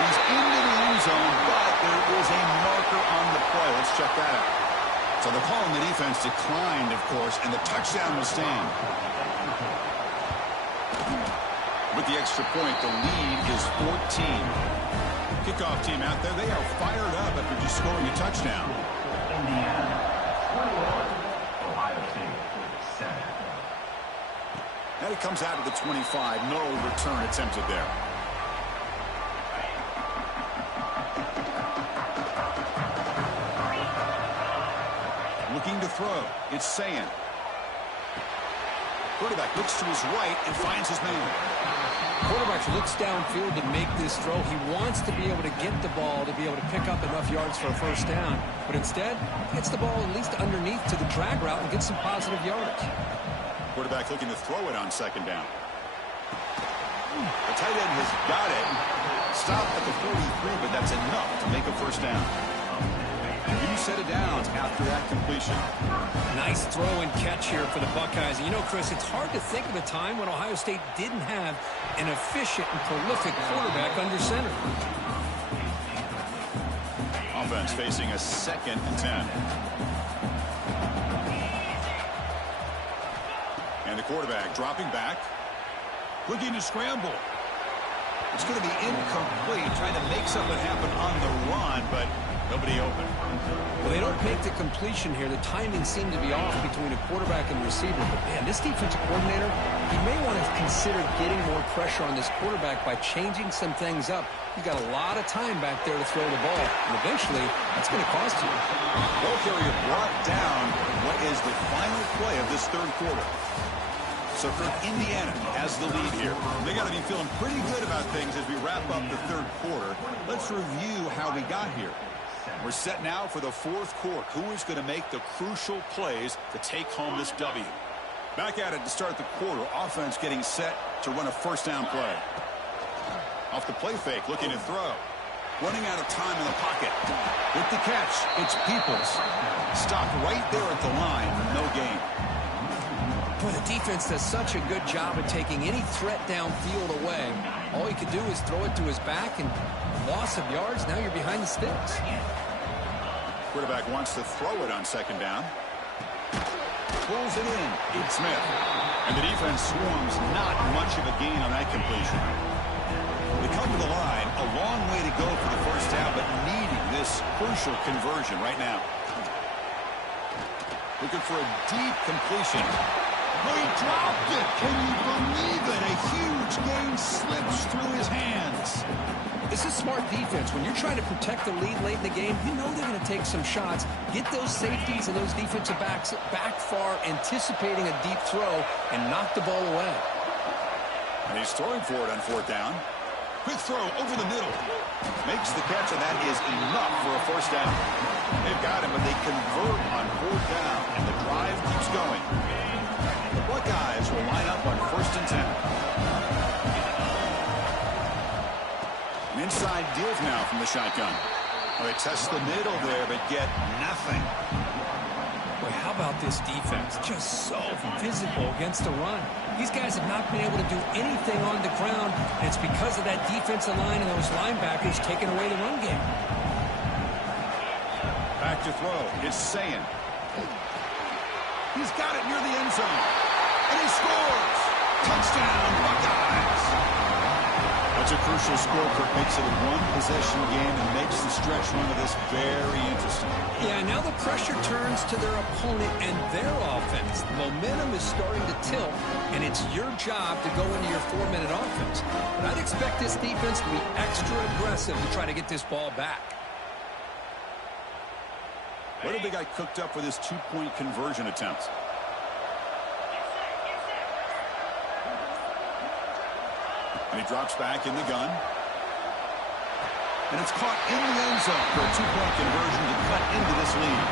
He's into the end zone, but there is a marker on the play. Let's check that out. So the call on the defense declined, of course, and the touchdown will stand. With the extra point, the lead is 14. Kickoff team out there, they are fired up after just scoring a touchdown. Indiana 21, Ohio State 7. Now he comes out of the 25. No return attempted there. Looking to throw. It's Sayan. Quarterback looks to his right and finds his man. Quarterback looks downfield to make this throw. He wants to be able to get the ball to be able to pick up enough yards for a first down. But instead, gets the ball at least underneath to the drag route and gets some positive yards. Quarterback looking to throw it on second down. The tight end has got it. Stopped at the 43, but that's enough to make a first down. New set of downs after that completion. Nice throw and catch here for the Buckeyes. And you know, Chris, it's hard to think of a time when Ohio State didn't have an efficient and prolific quarterback under center. Offense facing a 2nd and 10. And the quarterback dropping back. Looking to scramble. It's going to be incomplete. Trying to make something happen on the run, but nobody open. Well, they don't make the completion here. The timing seemed to be off between a quarterback and receiver. But, man, this defensive coordinator, he may want to consider getting more pressure on this quarterback by changing some things up. You got a lot of time back there to throw the ball. And eventually, that's going to cost you. Ball carrier brought down what is the final play of this third quarter. So for Indiana has the lead here. They got to be feeling pretty good about things as we wrap up the third quarter. Let's review how we got here. We're set now for the fourth quarter. Who is going to make the crucial plays to take home this W? Back at it to start the quarter. Offense getting set to run a first down play. Off the play fake, looking to throw. Running out of time in the pocket. With the catch, it's Peoples. Stopped right there at the line. No gain. Boy, the defense does such a good job of taking any threat downfield away. All he could do is throw it to his back, and loss of yards, now you're behind the sticks. Quarterback wants to throw it on second down. Pulls it in. It's Smith. And the defense swarms. Not much of a gain on that completion. They come to the line. A long way to go for the first down, but needing this crucial conversion right now. Looking for a deep completion. Oh, he dropped it. Can you believe it? A huge gain slips through his hands. This is smart defense. When you're trying to protect the lead late in the game, you know they're going to take some shots, get those safeties and those defensive backs back far, anticipating a deep throw, and knock the ball away. And he's throwing for it on fourth down. Quick throw over the middle. Makes the catch, and that is enough for a first down. They've got him, but they convert on fourth down, and the drive keeps going. The Buckeyes will line up on 1st and 10. Inside deals now from the shotgun. Well, they test the middle there, but get nothing. Boy, how about this defense? Just so physical against the run. These guys have not been able to do anything on the ground, and it's because of that defensive line and those linebackers taking away the run game. Back to throw. It's Sayin. He's got it near the end zone. And he scores. Touchdown, Buckeyes. That's a crucial score, Kirk. Makes it a one-possession game and makes the stretch run of this very interesting. Yeah, now the pressure turns to their opponent and their offense. Momentum is starting to tilt, and it's your job to go into your 4-minute offense. But I'd expect this defense to be extra aggressive to try to get this ball back. What have they got cooked up for this 2-point conversion attempt? And he drops back in the gun. And it's caught in the end zone for a 2-point conversion to cut into this lead.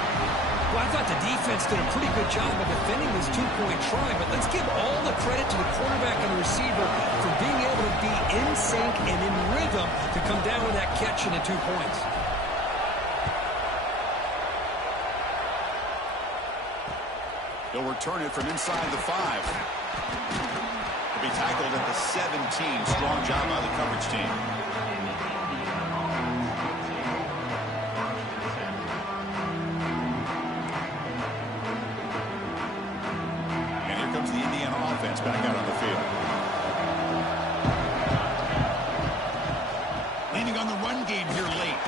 Well, I thought the defense did a pretty good job of defending this 2-point try, but let's give all the credit to the quarterback and the receiver for being able to be in sync and in rhythm to come down with that catch into 2 points. He'll return it from inside the 5. He'll be tackled at the 17. Strong job by the coverage team. And here comes the Indiana offense back out on the field. Leaning on the run game here late.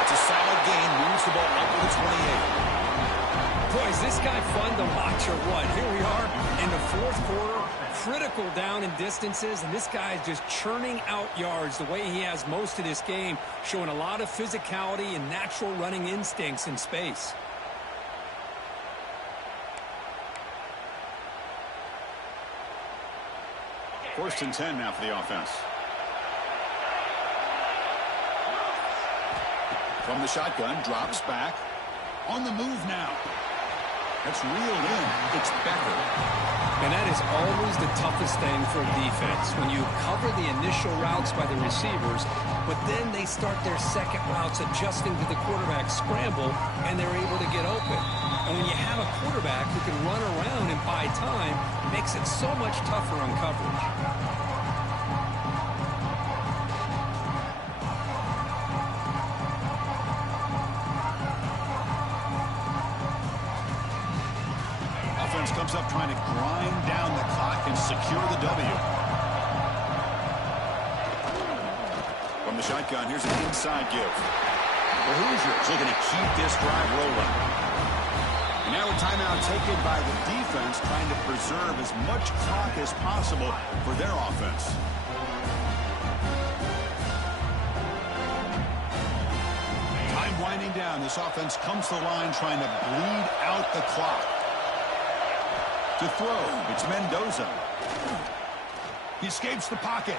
It's a solid gain. Moves the ball up to the 28. Boy, is this guy fun to watch or what? Here we are in the 4th quarter, critical down in distances, and this guy is just churning out yards the way he has most of this game, showing a lot of physicality and natural running instincts in space. First and 10 now for the offense. From the shotgun, drops back. On the move now. That's reeled in. It's Becker. And that is always the toughest thing for a defense, when you cover the initial routes by the receivers, but then they start their second routes adjusting to the quarterback scramble, and they're able to get open. And when you have a quarterback who can run around and buy time, it makes it so much tougher on coverage. Comes up trying to grind down the clock and secure the W. From the shotgun, here's an inside give. The Hoosiers looking to keep this drive rolling. And now a timeout taken by the defense, trying to preserve as much clock as possible for their offense. Time winding down. This offense comes to the line trying to bleed out the clock. To throw, it's Mendoza. He escapes the pocket.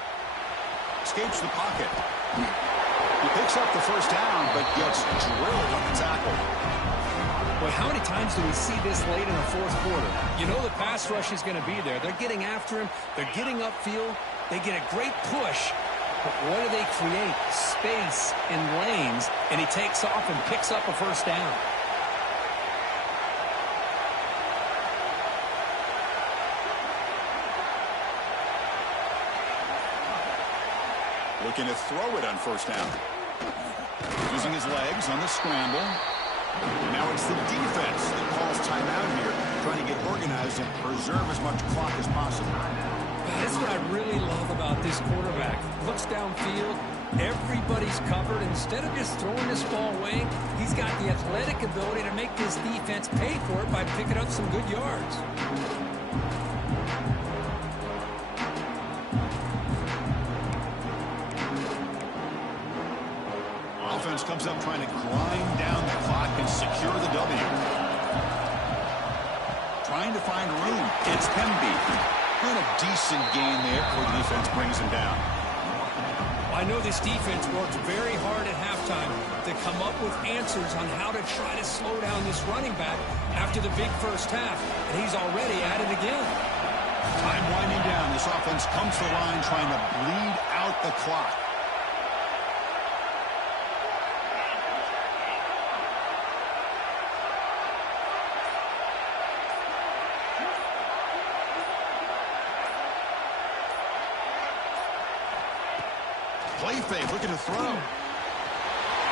Escapes the pocket. He picks up the first down, but gets drilled on the tackle. Well, how many times do we see this late in the 4th quarter? You know the pass rush is going to be there. They're getting after him. They're getting upfield. They get a great push. But what do they create? Space and lanes. And he takes off and picks up a first down. Looking to throw it on first down. Using his legs on the scramble. And now it's the defense that calls timeout here, trying to get organized and preserve as much clock as possible. That's what I really love about this quarterback. Looks downfield, everybody's covered. Instead of just throwing this ball away, he's got the athletic ability to make this defense pay for it by picking up some good yards. Offense comes up trying to grind down the clock and secure the W. Trying to find room. It's Hemby. And a decent gain there before the defense brings him down. I know this defense worked very hard at halftime to come up with answers on how to try to slow down this running back after the big first half. And he's already at it again. Time winding down. This offense comes to the line trying to bleed out out the clock. Play fake, looking to throw.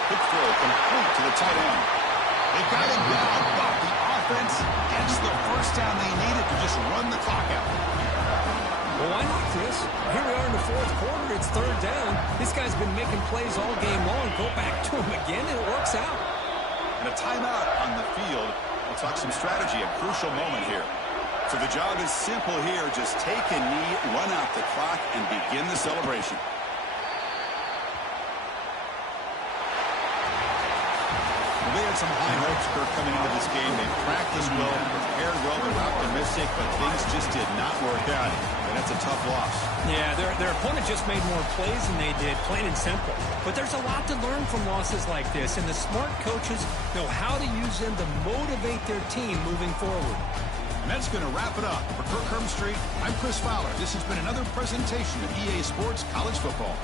Quick throw, complete to the tight end. They got it down, but the offense gets the first down they needed to just run the clock out. Well, why not, Chris? Here we are in the fourth quarter. It's third down. This guy's been making plays all game long. Go back to him again, and it works out. And a timeout on the field. We'll talk some strategy, a crucial moment here. So the job is simple here. Just take a knee, run out the clock, and begin the celebration. They had some high hopes, Kirk, coming into this game. They practiced well, prepared well, they were optimistic, but things just did not work out. And that's a tough loss. Yeah, their opponent just made more plays than they did, plain and simple. But there's a lot to learn from losses like this, and the smart coaches know how to use them to motivate their team moving forward. And that's going to wrap it up. For Kirk Hermstreet, I'm Chris Fowler. This has been another presentation of EA Sports College Football.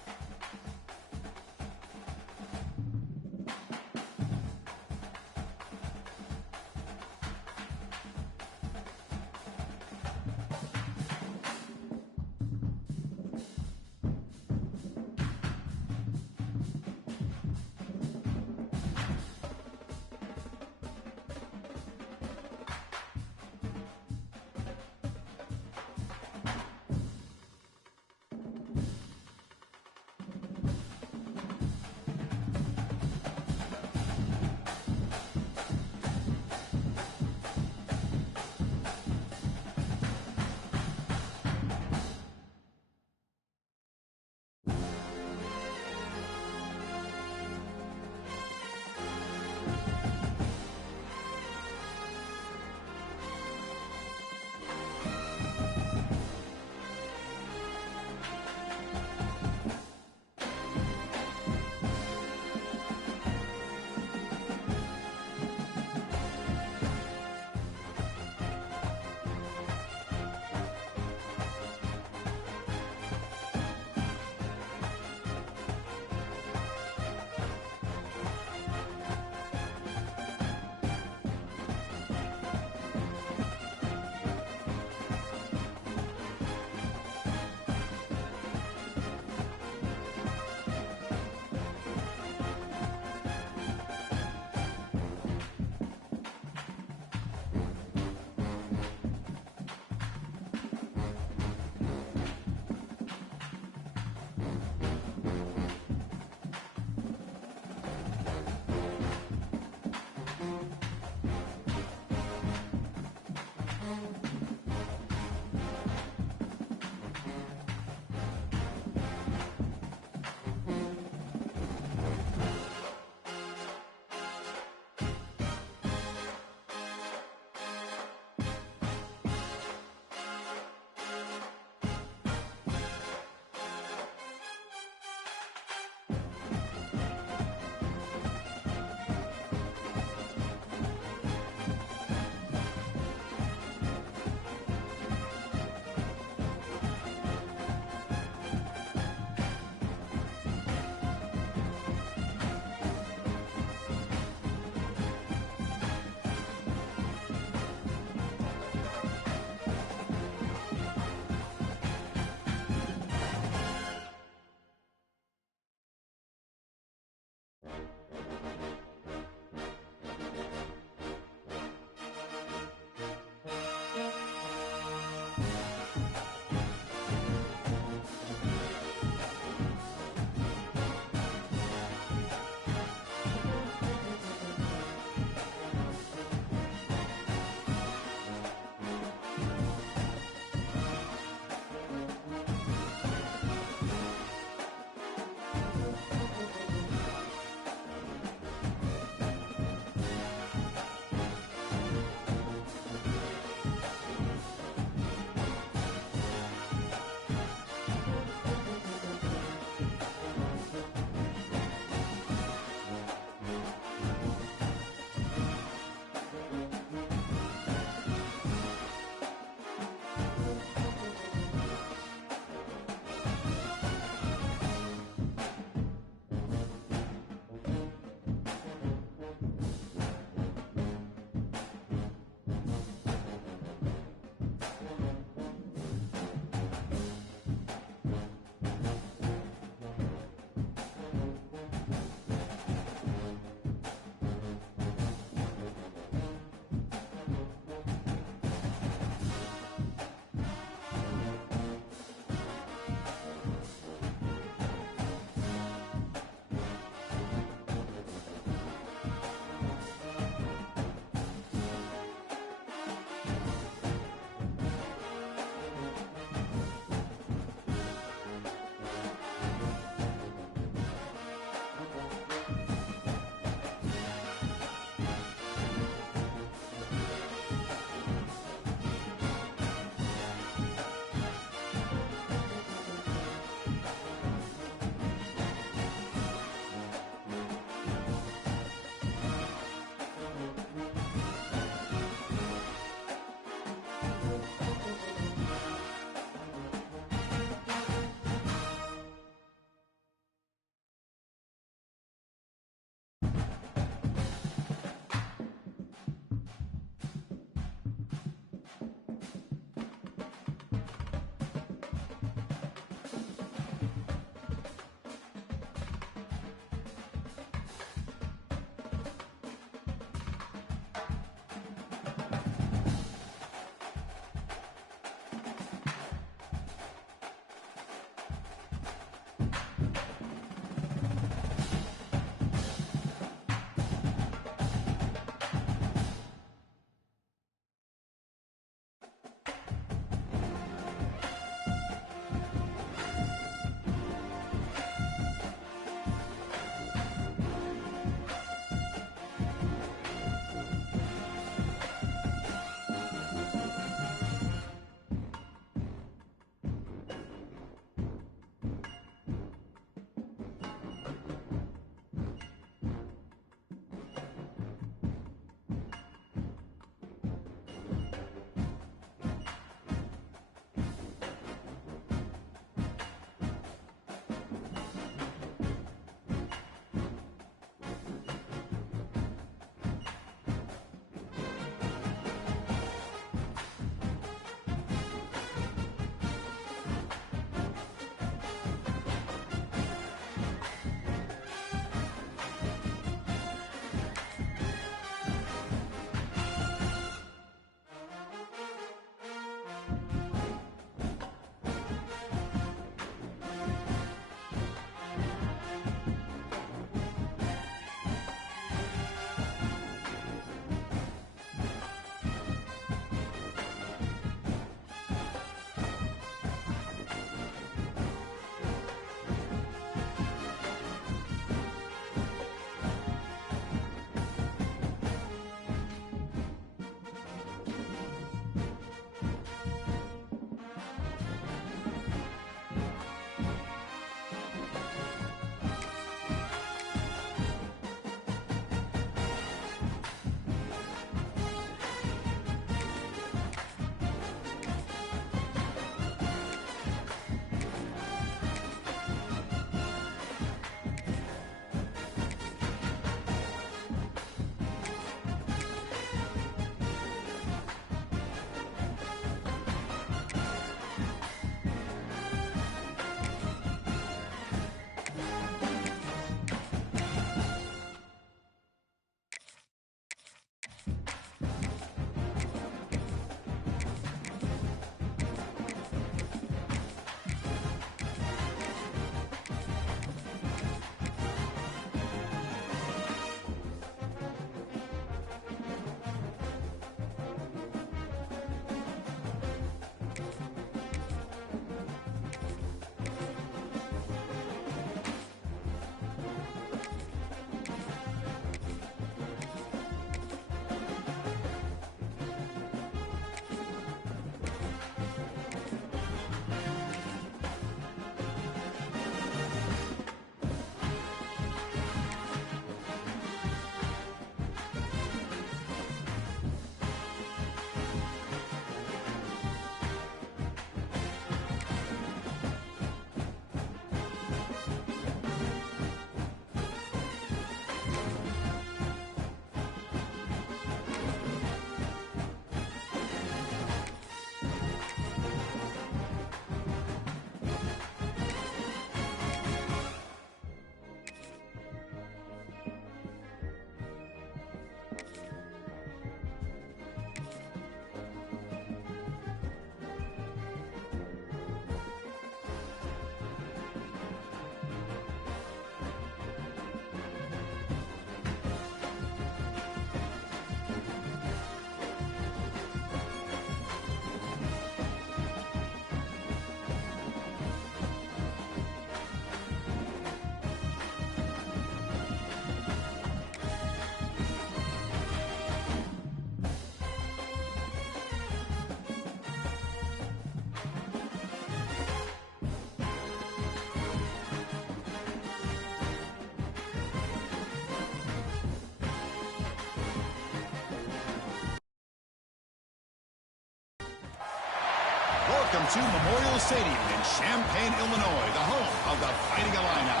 Welcome to Memorial Stadium in Champaign, Illinois, the home of the Fighting Illini.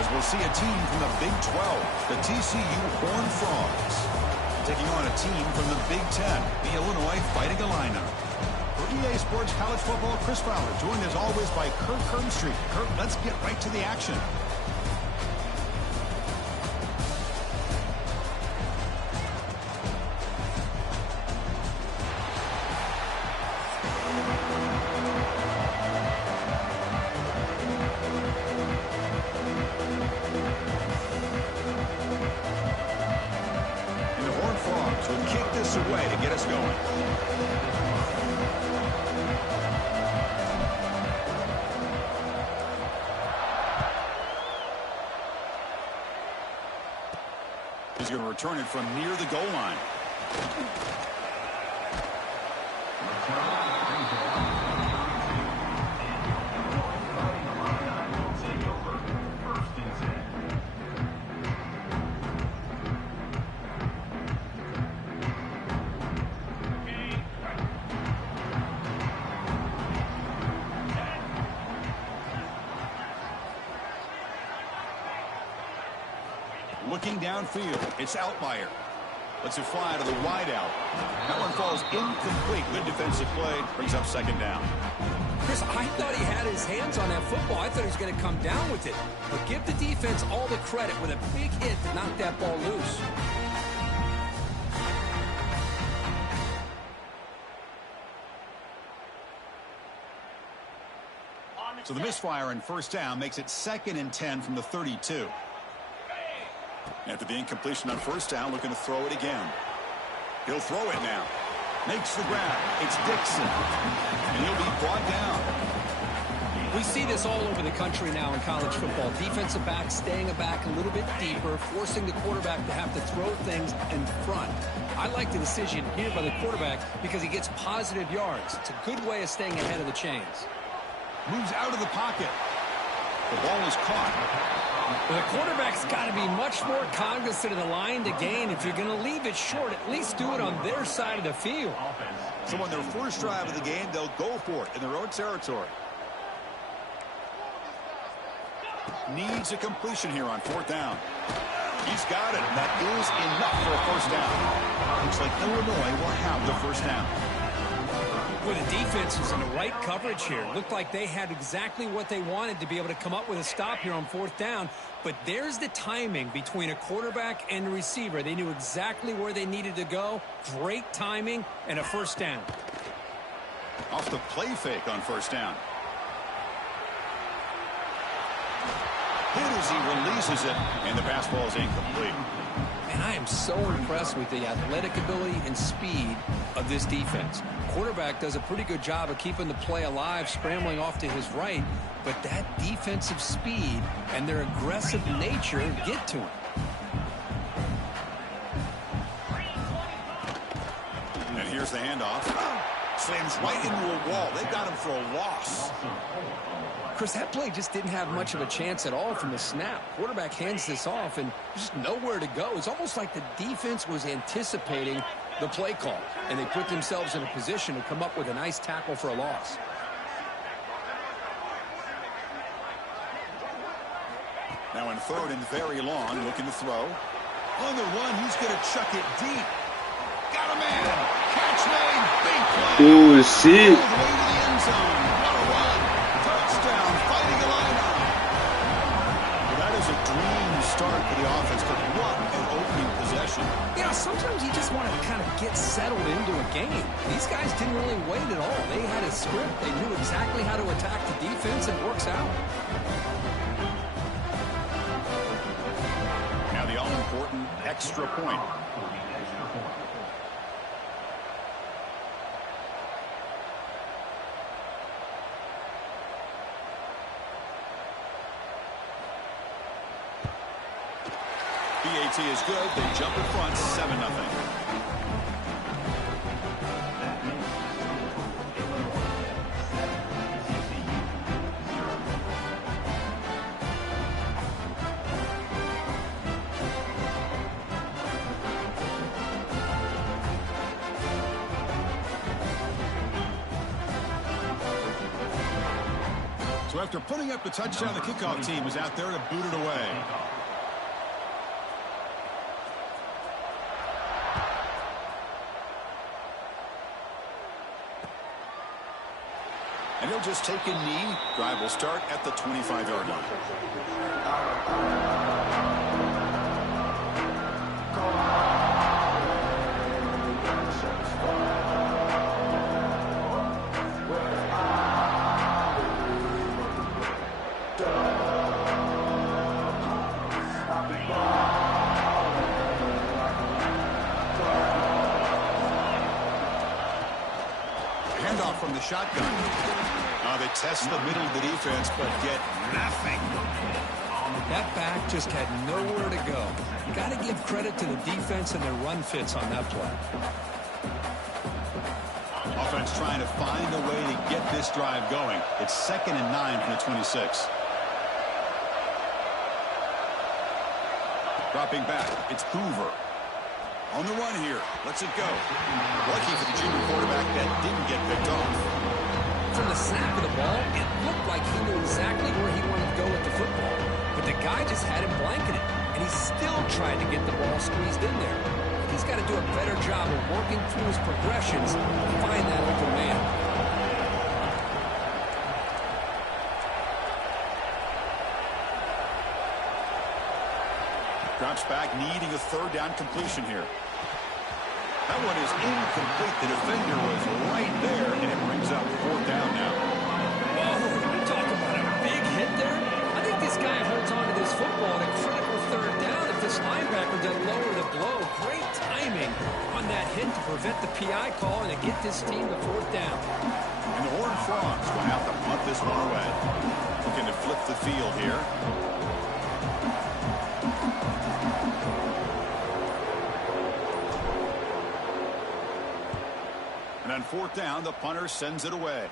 As we'll see a team from the Big 12, the TCU Horned Frogs, taking on a team from the Big 10, the Illinois Fighting Illini. For EA Sports College Football, Chris Fowler, joined as always by Kirk Herbstreit. Kirk, let's get right to the action. Away to get us going. He's going to return it from near the goal line. Looking downfield, it's Outlier. Lets it fly to the wide out. That one falls incomplete. Good defensive play. Brings up second down. Chris, I thought he had his hands on that football. I thought he was going to come down with it. But give the defense all the credit with a big hit to knock that ball loose. So the misfire in first down makes it 2nd and 10 from the 32. After the incompletion on first down, looking to throw it again. He'll throw it now. Makes the grab. It's Dixon. And he'll be brought down. We see this all over the country now in college football. Defensive backs staying back a little bit deeper, forcing the quarterback to have to throw things in front. I like the decision here by the quarterback because he gets positive yards. It's a good way of staying ahead of the chains. Moves out of the pocket. The ball is caught. Well, the quarterback's got to be much more cognizant of the line to gain. If you're going to leave it short, at least do it on their side of the field. So on their first drive of the game, they'll go for it in their own territory. Needs a completion here on fourth down. He's got it, and that is enough for a first down. Looks like Illinois will have the first down. Well, the defense was in the right coverage here. Looked like they had exactly what they wanted to be able to come up with a stop here on fourth down. But there's the timing between a quarterback and the receiver. They knew exactly where they needed to go. Great timing and a first down. Off the play fake on first down. Hit as he releases it, and the pass ball is incomplete. And I am so impressed with the athletic ability and speed of this defense. Quarterback does a pretty good job of keeping the play alive, scrambling off to his right, but that defensive speed and their aggressive nature get to him. And here's the handoff. Slams right into a wall. They got him for a loss. Chris, that play just didn't have much of a chance at all from the snap. Quarterback hands this off and just nowhere to go. It's almost like the defense was anticipating the play call, and they put themselves in a position to come up with a nice tackle for a loss. Now in third and very long, looking to throw. On the run, he's going to chuck it deep. Got a man. Catch made. Big play. Oh, shit. All the way to the end zone. What a run. Touchdown, Fighting Illini. Well, that is a dream start for the offense, but what an opening possession. Yeah, sometimes you just want to kind of get settled into a game. These guys didn't really wait at all. They had a script. They knew exactly how to attack the defense, and it works out. Now the all-important extra point. BAT is good. They jump in front, 7-0. So after putting up the touchdown, the kickoff team is out there to boot it away. And he'll just take a knee. Drive will start at the 25-yard line. Handoff from the shotgun. They test the middle of the defense, but get nothing. That back just had nowhere to go. Got to give credit to the defense and their run fits on that play. Offense trying to find a way to get this drive going. It's 2nd and 9 from the 26. Dropping back, it's Hoover. On the run here, lets it go. Lucky for the junior quarterback that didn't get picked off. From the snap of the ball, it looked like he knew exactly where he wanted to go with the football. But the guy just had him blanketed, and he still tried to get the ball squeezed in there. He's got to do a better job of working through his progressions to find that open man. Drops back, needing a 3rd down completion here. That one is incomplete. The defender was right there, and it brings up 4th down now. Oh, talk about a big hit there. I think this guy holds on to this football at a critical 3rd down if this linebacker doesn't lower the blow. Great timing on that hit to prevent the PI call and to get this team to 4th down. And the Horned Frogs will have to punt this one away. Looking to flip the field here. And on 4th down, the punter sends it away.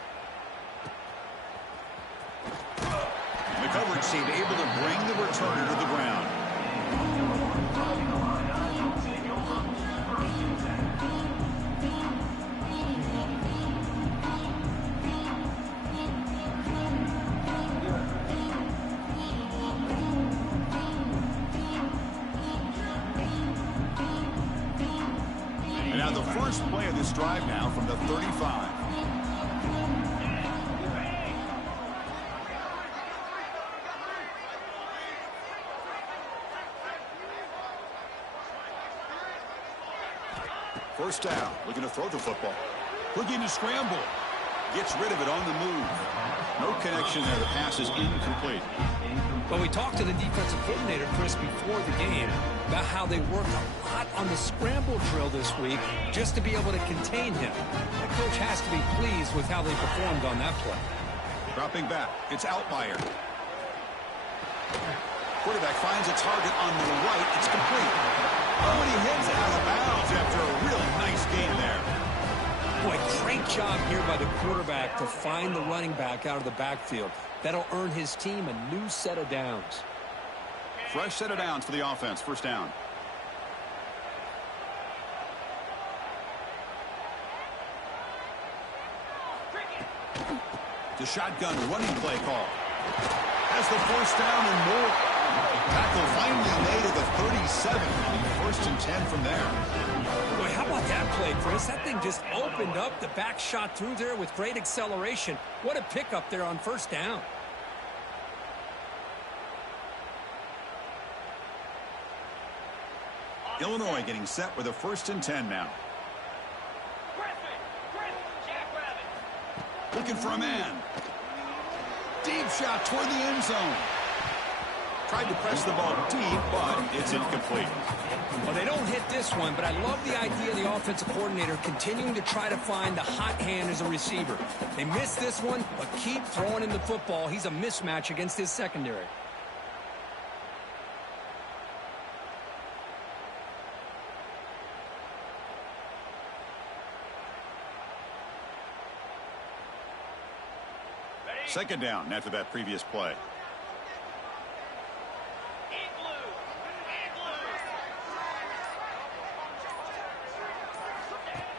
The coverage seemed able to bring the returner to the ground. And now the first play of this drive now from the 35. First down, looking to throw the football. Looking to scramble. Gets rid of it on the move. No connection there. The pass is incomplete. But we talked to the defensive coordinator, Chris, before the game about how they worked a lot on the scramble drill this week just to be able to contain him. That coach has to be pleased with how they performed on that play. Dropping back, it's Outlier. Quarterback finds a target on the right. It's complete. Oh, and he heads out of bounds after a really nice game there. Boy, great job here by the quarterback to find the running back out of the backfield. That'll earn his team a new set of downs. Fresh set of downs for the offense. First down. The shotgun running play call. Has the first down and more. Tackle finally made at the 37. 1st and 10 from there. Boy, how about that play, Chris? That thing just opened up. The back shot through there with great acceleration. What a pickup there on 1st down. Illinois getting set with a 1st and 10 now. Looking for a man. Deep shot toward the end zone. Tried to press the ball deep, but it's incomplete. Well, they don't hit this one, but I love the idea of the offensive coordinator continuing to try to find the hot hand as a receiver. They missed this one, but keep throwing him the football. He's a mismatch against his secondary. Second down after that previous play.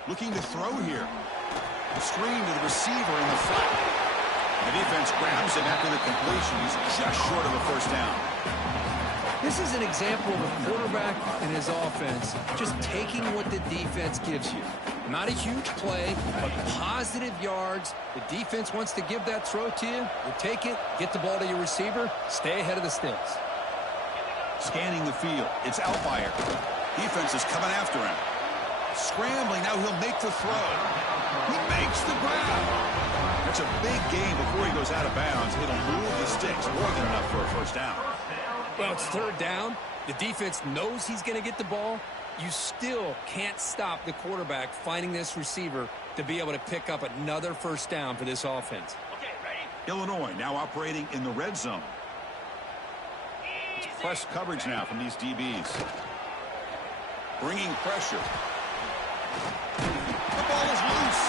Looking to throw here. The screen to the receiver in the flat. The defense grabs him after the completion. He's just short of a first down. This is an example of a quarterback and his offense just taking what the defense gives you. Not a huge play, but positive yards. The defense wants to give that throw to you. You take it, get the ball to your receiver, stay ahead of the sticks. Scanning the field. It's Outlier. Defense is coming after him. Scrambling. Now he'll make the throw. He makes the grab. That's a big gain before he goes out of bounds. It'll move the sticks more than enough for a first down. Well, it's third down. The defense knows he's going to get the ball. You still can't stop the quarterback finding this receiver to be able to pick up another first down for this offense. Okay, ready? Illinois now operating in the red zone. It's press coverage now from these DBs. Bringing pressure. The ball is loose.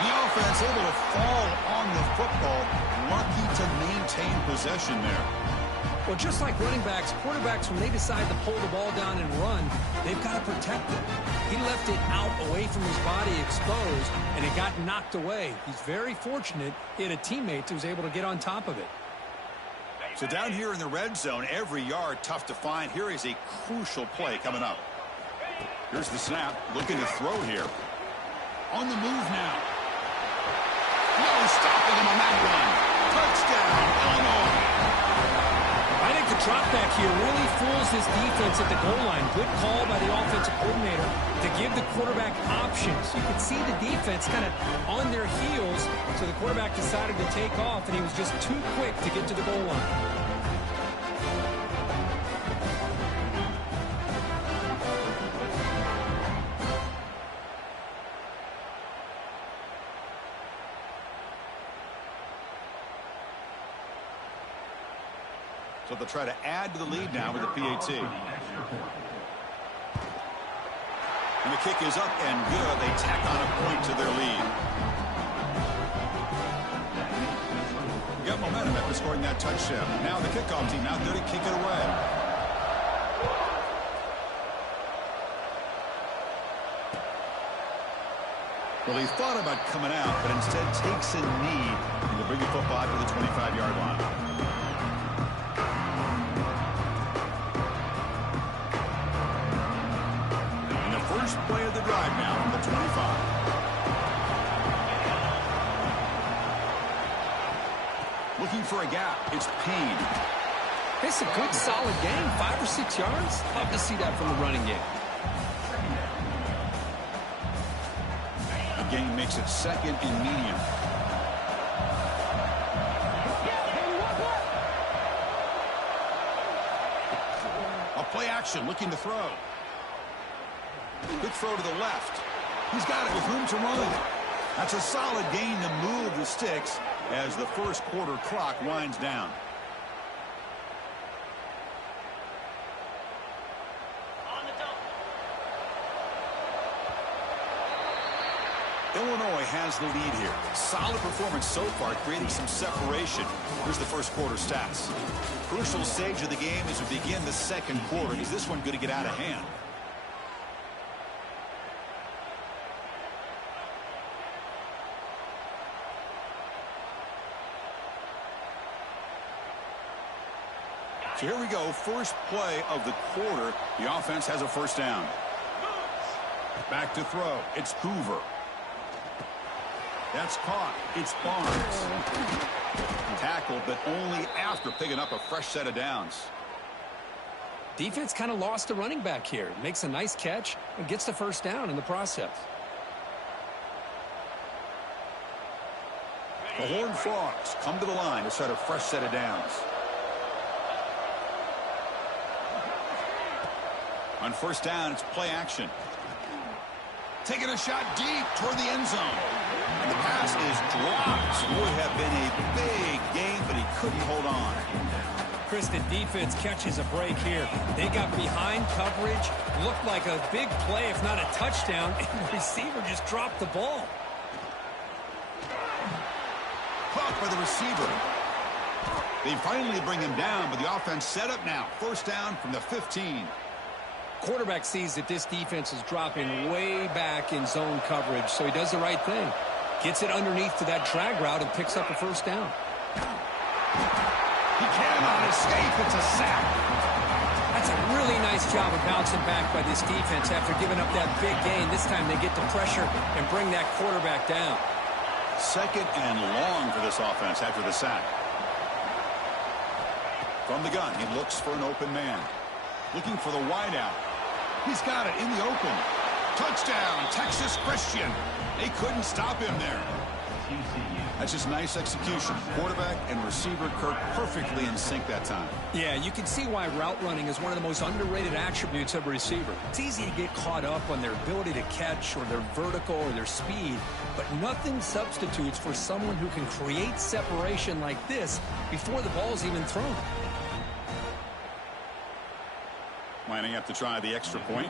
The offense able to fall on the football. Lucky to maintain possession there. Well, just like running backs, quarterbacks, when they decide to pull the ball down and run, they've got to protect it. He left it out away from his body exposed, and it got knocked away. He's very fortunate he had a teammate who was able to get on top of it. So down here in the red zone, every yard tough to find. Here is a crucial play coming up. Here's the snap, looking to throw here. On the move now. No stopping him on that one. Touchdown, Illinois. I think the drop back here really fools his defense at the goal line. Good call by the offensive coordinator to give the quarterback options. You could see the defense kind of on their heels, so the quarterback decided to take off, and he was just too quick to get to the goal line. So they'll try to add to the lead now with the PAT. And the kick is up and good. They tack on a point to their lead. Got momentum after scoring that touchdown. Now the kickoff team out there to kick it away. Well, he thought about coming out, but instead takes a knee and will bring the football to the 25-yard line. First play of the drive now from the 25. Looking for a gap. It's Payne. It's a good, solid game. 5 or 6 yards. Love to see that from the running game. The game makes it second and medium. A play action, looking to throw. Good throw to the left. He's got it with room to run. That's a solid gain to move the sticks as the first quarter clock winds down. Illinois has the lead here. Solid performance so far, creating some separation. Here's the first quarter stats. Crucial stage of the game as we begin the second quarter. Is this one going to get out of hand? So here we go, first play of the quarter. The offense has a first down. Back to throw. It's Hoover. That's caught. It's Barnes. Tackled, but only after picking up a fresh set of downs. Defense kind of lost a running back here. Makes a nice catch and gets the first down in the process. The Horned Frogs come to the line to set a fresh set of downs. On first down, it's play action. Taking a shot deep toward the end zone. And the pass is dropped. Would have been a big game, but he couldn't hold on. Chris, the defense catches a break here. They got behind coverage. Looked like a big play, if not a touchdown, and the receiver just dropped the ball. Caught by the receiver. They finally bring him down, but the offense set up now. First down from the 15. Quarterback sees that this defense is dropping way back in zone coverage, so he does the right thing. Gets it underneath to that drag route and picks up a first down. He cannot escape. It's a sack. That's a really nice job of bouncing back by this defense after giving up that big gain. This time they get the pressure and bring that quarterback down. Second and long for this offense after the sack. From the gun, he looks for an open man. Looking for the wideout. He's got it in the open. Touchdown, Texas Christian. They couldn't stop him there. That's just nice execution. Quarterback and receiver Kirk perfectly in sync that time. Yeah, you can see why route running is one of the most underrated attributes of a receiver. It's easy to get caught up on their ability to catch or their vertical or their speed, but nothing substitutes for someone who can create separation like this before the ball's even thrown. Lining up to try the extra point.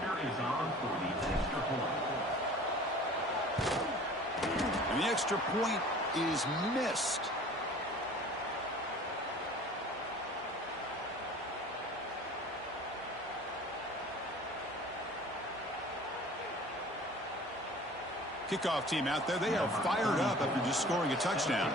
And the extra point is missed. Kickoff team out there. They are fired up after just scoring a touchdown.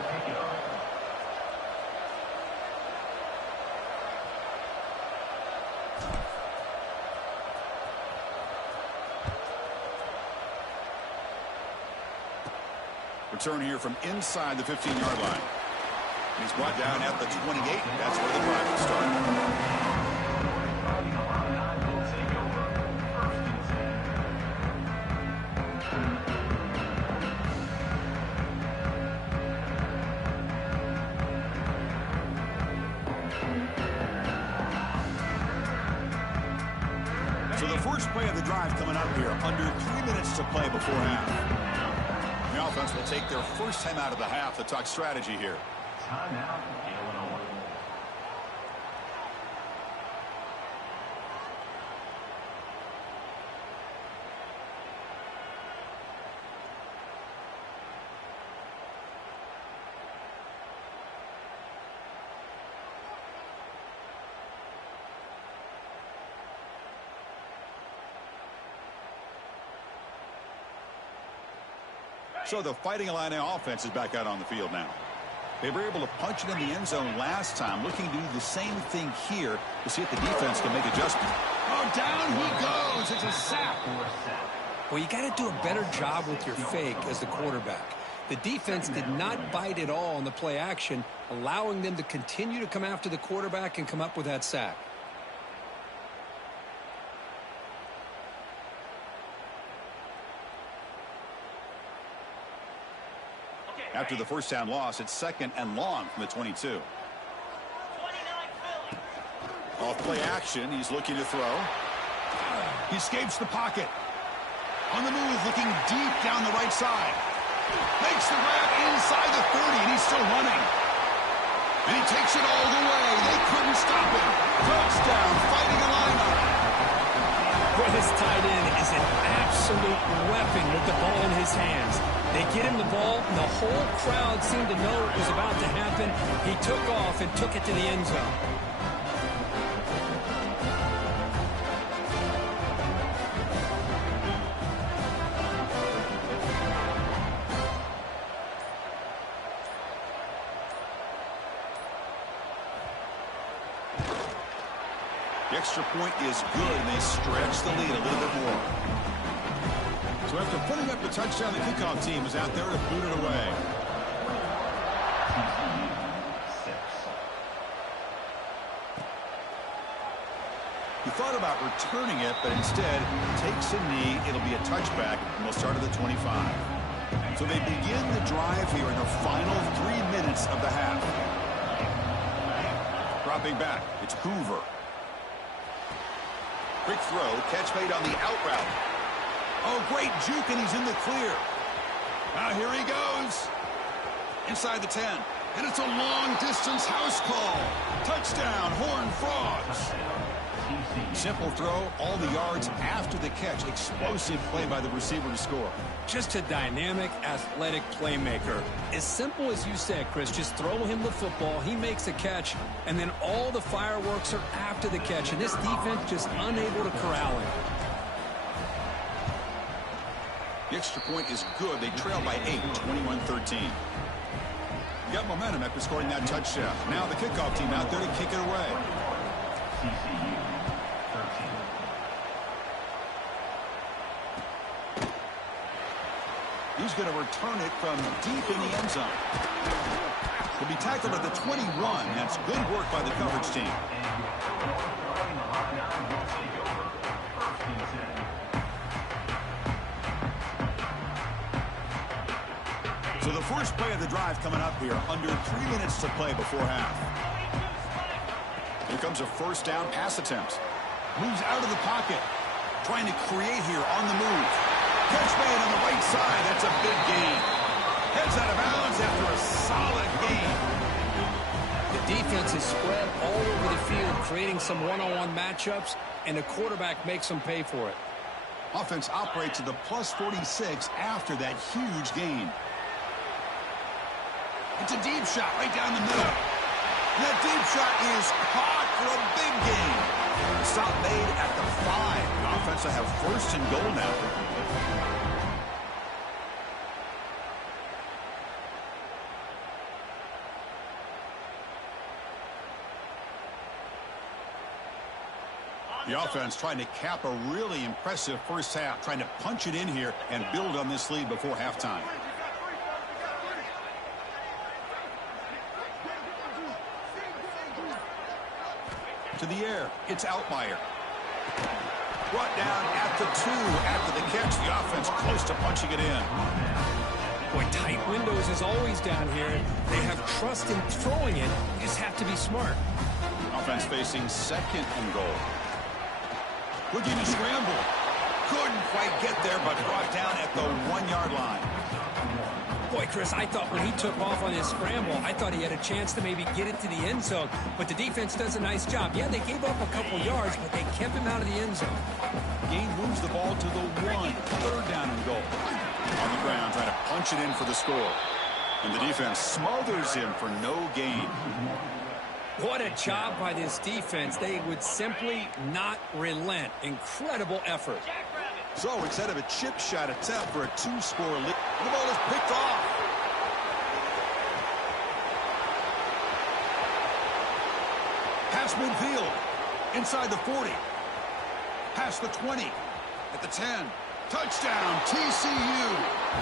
Return here from inside the 15-yard line. He's brought down at the 28. That's where the drive will start. So the first play of the drive coming up here. Under 3 minutes to play before half. The offense will take their first time out of the half to talk strategy here. Timeout, Illinois. So the Fighting Illini offense is back out on the field now. They were able to punch it in the end zone last time, looking to do the same thing here to see if the defense can make adjustment. Oh, down he goes. It's a sack. Well, you got to do a better job with your fake as the quarterback. The defense did not bite at all on the play action, allowing them to continue to come after the quarterback and come up with that sack. After the first down loss, it's second and long from the 22. Off play action, he's looking to throw. He escapes the pocket. On the move, looking deep down the right side. Makes the grab inside the 30, and he's still running. And he takes it all the way. They couldn't stop him. Touchdown, Fighting Illini. Well, this tight end is an absolute weapon with the ball in his hands. They get him the ball, and the whole crowd seemed to know it was about to happen. He took off and took it to the end zone. The extra point is good, and they stretch the lead a little bit more. So after putting up the touchdown, the kickoff team is out there to boot it away. He thought about returning it, but instead takes a knee. It'll be a touchback, and we'll start at the 25. So they begin the drive here in the final 3 minutes of the half. Dropping back, it's Hoover. Quick throw, catch made on the out route. Oh, great juke, and he's in the clear. Now here he goes. Inside the 10. And it's a long-distance house call. Touchdown, Horned Frogs. Simple throw, all the yards after the catch. Explosive play by the receiver to score. Just a dynamic, athletic playmaker. As simple as you said, Chris, just throw him the football, he makes a catch, and then all the fireworks are after the catch. And this defense just unable to corral him. The extra point is good. They trail by 8, 21-13. Got momentum after scoring that touchdown. Now the kickoff team out there to kick it away. TCU 13. He's going to return it from deep in the end zone. He'll be tackled at the 21. That's good work by the coverage team. So the first play of the drive coming up here, under 3 minutes to play before half. Here comes a first down pass attempt. Moves out of the pocket. Trying to create here on the move. Catch made on the right side. That's a big gain. Heads out of bounds after a solid gain. The defense is spread all over the field, creating some one-on-one matchups, and the quarterback makes them pay for it. Offense operates to the plus 46 after that huge gain. It's a deep shot right down the middle. And that deep shot is caught for a big gain. Stop made at the 5. The offense will have first and goal now. The offense trying to cap a really impressive first half, trying to punch it in here and build on this lead before halftime. To the air, it's Altmaier. Brought down at the 2 after the catch. The offense close to punching it in. Boy, tight windows is always down here. They have trust in throwing it. You just have to be smart. Offense facing second and goal. Looking to scramble. Couldn't quite get there, but brought down at the 1-yard line. Boy, Chris, I thought when he took off on his scramble, I thought he had a chance to maybe get it to the end zone. But the defense does a nice job. Yeah, they gave up a couple yards, but they kept him out of the end zone. Gain moves the ball to the 1. Third down and goal. On the ground, trying to punch it in for the score. And the defense smothers him for no gain. What a job by this defense. They would simply not relent. Incredible effort. So instead of a chip shot attempt for a 2-score lead, the ball is picked off. Pass midfield. Inside the 40. Past the 20. At the 10. Touchdown, TCU.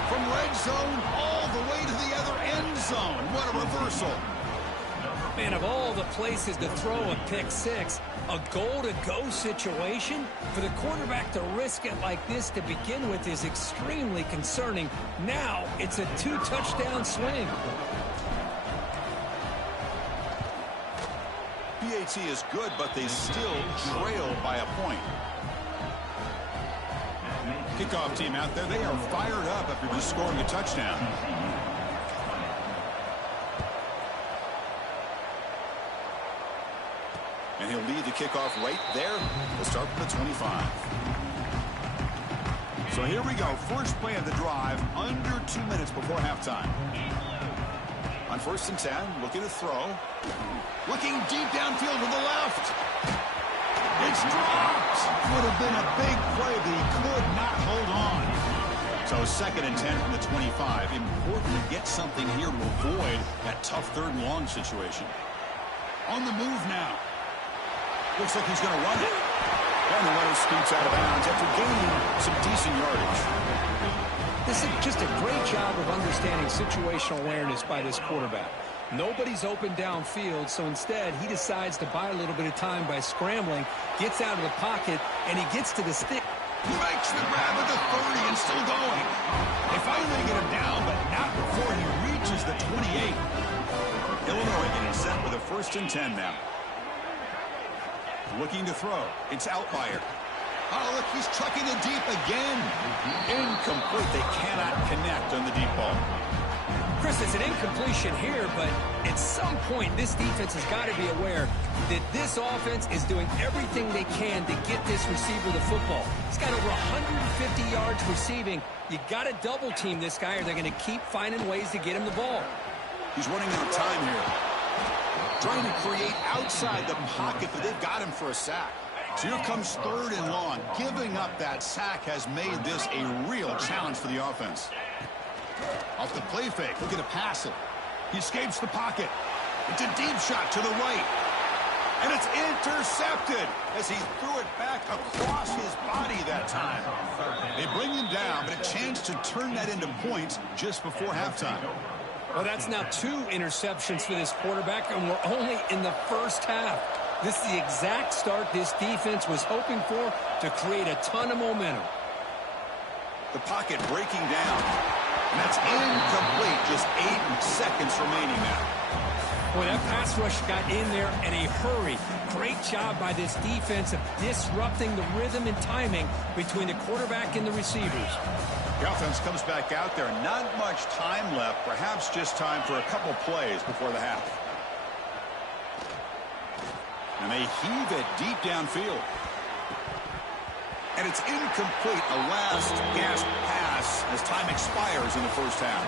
From red zone all the way to the other end zone. What a reversal. Man, of all the places to throw a pick six, a goal-to-go situation, for the quarterback to risk it like this to begin with is extremely concerning. Now it's a 2-touchdown swing. PAT is good, but they still trail by a point. Kickoff team out there, they are fired up after just scoring a touchdown. And he'll lead the kickoff right there. We'll start from the 25. So here we go. First play of the drive, under 2 minutes before halftime. On 1st and 10, looking to throw. Looking deep downfield to the left. It's dropped. Would have been a big play, but he could not hold on. So 2nd and 10 from the 25. Important to get something here to avoid that tough 3rd and long situation. On the move now. Looks like he's going to run it. And the runner scoots out of bounds after gaining some decent yardage. This is just a great job of understanding situational awareness by this quarterback. Nobody's open downfield, so instead he decides to buy a little bit of time by scrambling, gets out of the pocket, and he gets to the stick. He makes the grab at the 30 and still going. They finally get him down, but not before he reaches the 28. Illinois getting set with a 1st and 10 now. Looking to throw. It's Altmaier. Oh, look, he's chucking it deep again. Incomplete. They cannot connect on the deep ball. Chris, it's an incompletion here, but at some point, this defense has got to be aware that this offense is doing everything they can to get this receiver the football. He's got over 150 yards receiving. You got to double team this guy, or they're going to keep finding ways to get him the ball. He's running out of time here. Trying to create outside the pocket, but they've got him for a sack. So here comes 3rd and long. Giving up that sack has made this a real challenge for the offense. Off the play fake, looking to pass it. He escapes the pocket. It's a deep shot to the right. And it's intercepted as he threw it back across his body that time. They bring him down, but a chance to turn that into points just before halftime. Well, that's now 2 interceptions for this quarterback, and we're only in the first half. This is the exact start this defense was hoping for to create a ton of momentum. The pocket breaking down. And that's incomplete. Just 8 seconds remaining now. Boy, that pass rush got in there in a hurry. Great job by this defense of disrupting the rhythm and timing between the quarterback and the receivers. The offense comes back out there. Not much time left. Perhaps just time for a couple plays before the half. And they heave it deep downfield. And it's incomplete. A last gasp pass as time expires in the first half.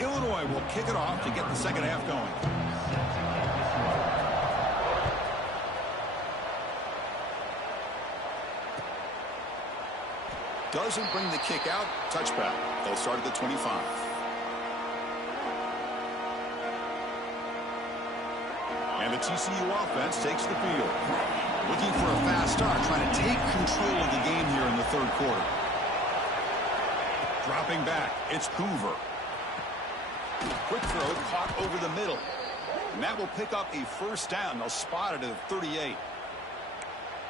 Illinois will kick it off to get the second half going. Doesn't bring the kick out. Touchback. They'll start at the 25. And the TCU offense takes the field. Looking for a fast start, trying to take control of the game here in the third quarter. Dropping back, it's Hoover. Quick throw caught over the middle. And that will pick up a first down. They'll spot it at 38.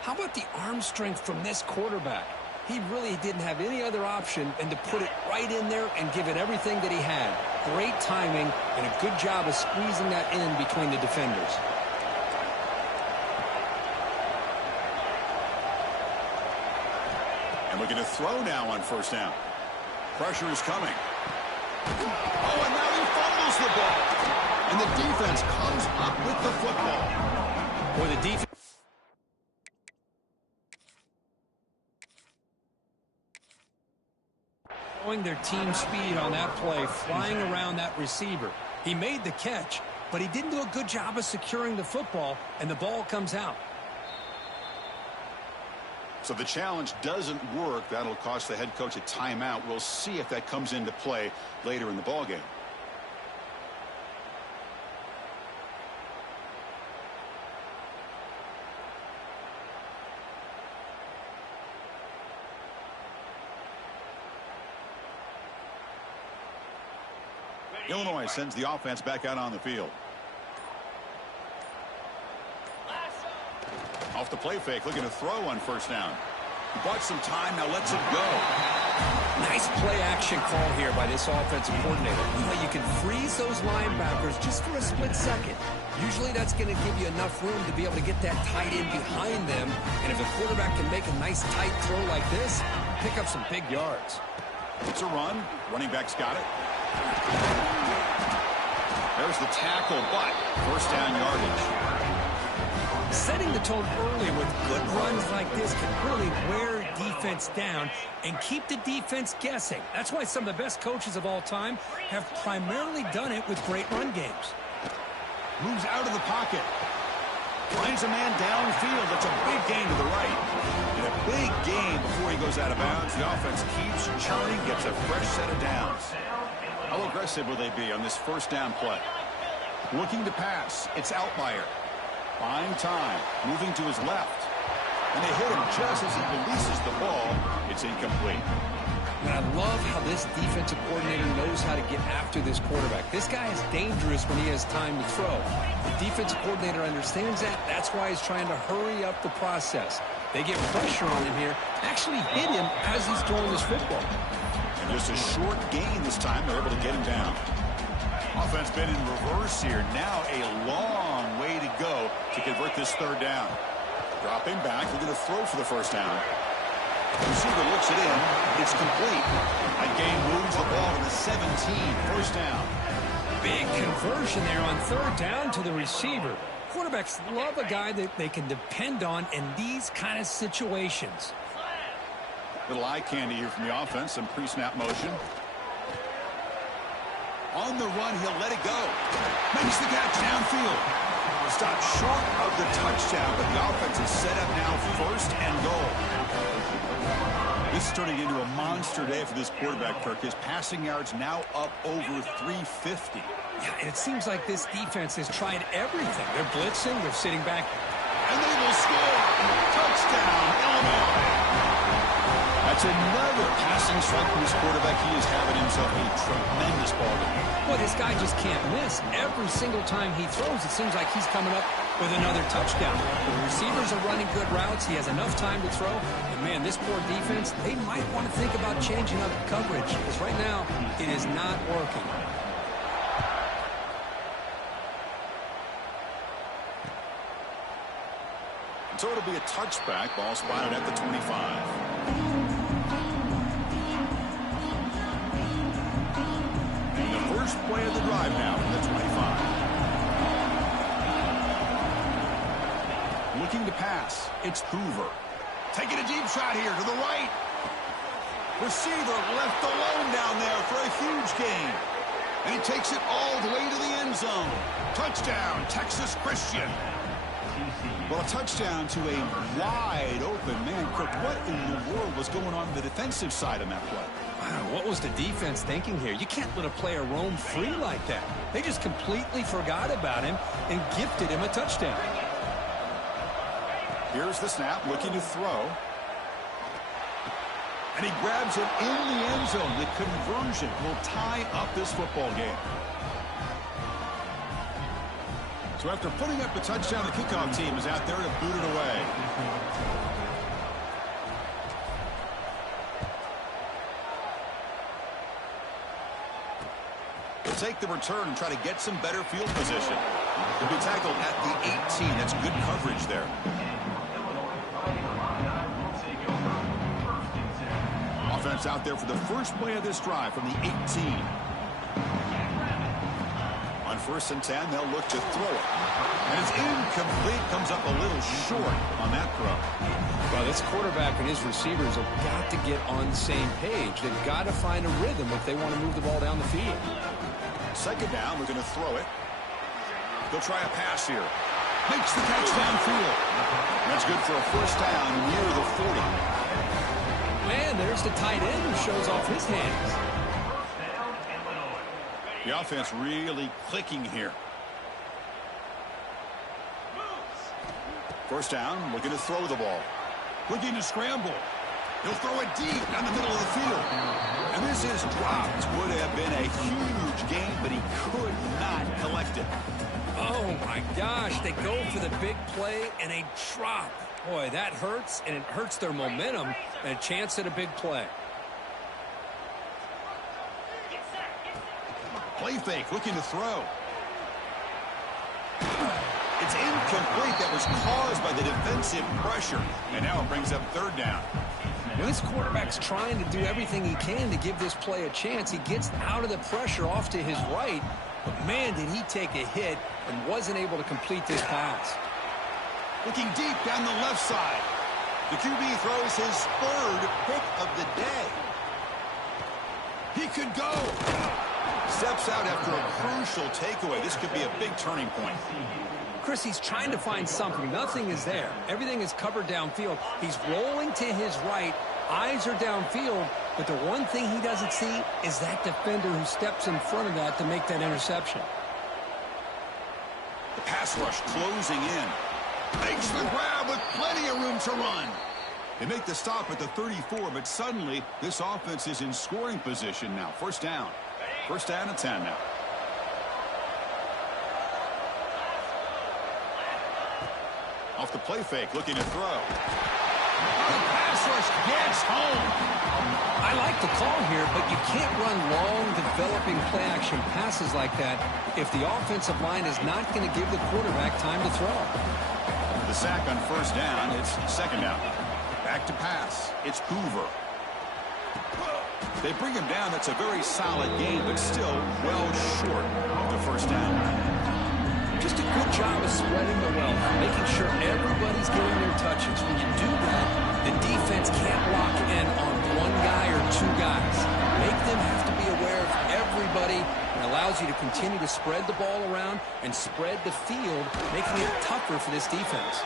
How about the arm strength from this quarterback? He really didn't have any other option than to put it right in there and give it everything that he had. Great timing and a good job of squeezing that in between the defenders. And looking to throw now on first down. Pressure is coming. Oh, and now he fumbles the ball. And the defense comes up with the football. Boy, the defense... showing their team speed on that play, flying around that receiver. He made the catch, but he didn't do a good job of securing the football, and the ball comes out. So the challenge doesn't work. That'll cost the head coach a timeout. We'll see if that comes into play later in the ballgame. Illinois sends the offense back out on the field. Off the play fake, looking to throw on first down. He bought some time, now lets it go. Nice play action call here by this offensive coordinator. You can freeze those linebackers just for a split second. Usually that's going to give you enough room to be able to get that tight end behind them. And if the quarterback can make a nice tight throw like this, pick up some big yards. It's a run. Running back's got it. There's the tackle, but first down yardage. Setting the tone early with good runs like this can really wear defense down and keep the defense guessing. That's why some of the best coaches of all time have primarily done it with great run games. Moves out of the pocket. Finds a man downfield. That's a big gain to the right. And a big gain before he goes out of bounds. The offense keeps churning, gets a fresh set of downs. How aggressive will they be on this first down play? Looking to pass. It's Outlier. Buying time. Moving to his left. And they hit him just as he releases the ball. It's incomplete. And I love how this defensive coordinator knows how to get after this quarterback. This guy is dangerous when he has time to throw. The defensive coordinator understands that. That's why he's trying to hurry up the process. They get pressure on him here. Actually hit him as he's throwing this football. And just a short gain this time. They're able to get him down. Offense been in reverse here. Now a long way to go to convert this third down. Dropping back. They're going to throw for the first down. Receiver looks it in. It's complete. That game moves the ball to the 17. First down. Big conversion there on third down to the receiver. Quarterbacks love a guy that they can depend on in these kind of situations. Little eye candy here from the offense. Some pre-snap motion. On the run, he'll let it go. Makes the catch downfield. Stopped short of the touchdown, but the offense is set up now 1st and goal. This is turning into a monster day for this quarterback, Kirk. His passing yards now up over 350. Yeah, and it seems like this defense has tried everything. They're blitzing, they're sitting back. And they will score. Touchdown, Illinois. That's another passing strike from this quarterback. He is having himself a tremendous ball game. Well, this guy just can't miss. Every single time he throws, it seems like he's coming up with another touchdown. The receivers are running good routes. He has enough time to throw. And, man, this poor defense, they might want to think about changing up coverage because right now it is not working. So it'll be a touchback. Ball spotted at the 25. First play of the drive now in the 25. Looking to pass. It's Hoover. Taking a deep shot here to the right. Receiver left alone down there for a huge gain. And he takes it all the way to the end zone. Touchdown, Texas Christian. Well, a touchdown to a wide open man. Kirk, what in the world was going on the defensive side on that play? Wow, what was the defense thinking here? You can't let a player roam free like that. They just completely forgot about him and gifted him a touchdown. Here's the snap, looking to throw. And he grabs it in the end zone. The conversion will tie up this football game. So after putting up the touchdown, the kickoff team is out there to boot it away. They'll take the return and try to get some better field position. He'll be tackled at the 18. That's good coverage there. Offense out there for the first play of this drive from the 18. On 1st and 10, they'll look to throw it. And it's incomplete. Comes up a little short on that throw. Well, this quarterback and his receivers have got to get on the same page. They've got to find a rhythm if they want to move the ball down the field. 2nd down, we're going to throw it. They'll try a pass here. Makes the catch downfield. That's good for a 1st down near the 40. Man, there's the tight end who shows off his hands. The offense really clicking here. 1st down, looking to throw the ball. Looking to scramble. He'll throw it deep down the middle of the field. And this is dropped. Would have been a huge gain, but he could not collect it. Oh, my gosh. They go for the big play, and they drop. Boy, that hurts, and it hurts their momentum and a chance at a big play. Play fake, looking to throw. It's incomplete. That was caused by the defensive pressure. And now it brings up 3rd down. Well, this quarterback's trying to do everything he can to give this play a chance. He gets out of the pressure off to his right. But, man, did he take a hit and wasn't able to complete this pass. Looking deep down the left side. The QB throws his 3rd pick of the day. He could go. Steps out after a crucial takeaway. This could be a big turning point. Chris, he's trying to find something. Nothing is there. Everything is covered downfield. He's rolling to his right. Eyes are downfield. But the one thing he doesn't see is that defender who steps in front of that to make that interception. The pass rush closing in. Makes the grab with plenty of room to run. They make the stop at the 34, but suddenly this offense is in scoring position now. 1st down. 1st down and 10 now. Off the play fake, looking to throw. The pass rush gets home. I like the call here, but you can't run long, developing play-action passes like that if the offensive line is not going to give the quarterback time to throw. The sack on 1st down. It's 2nd down. Back to pass. It's Hoover. They bring him down. That's a very solid game, but still well short of the 1st down. Just a good job of spreading the wealth, making sure everybody's getting their touches. When you do that, the defense can't lock in on one guy or 2 guys. Make them have to be aware of everybody and allows you to continue to spread the ball around and spread the field, making it tougher for this defense.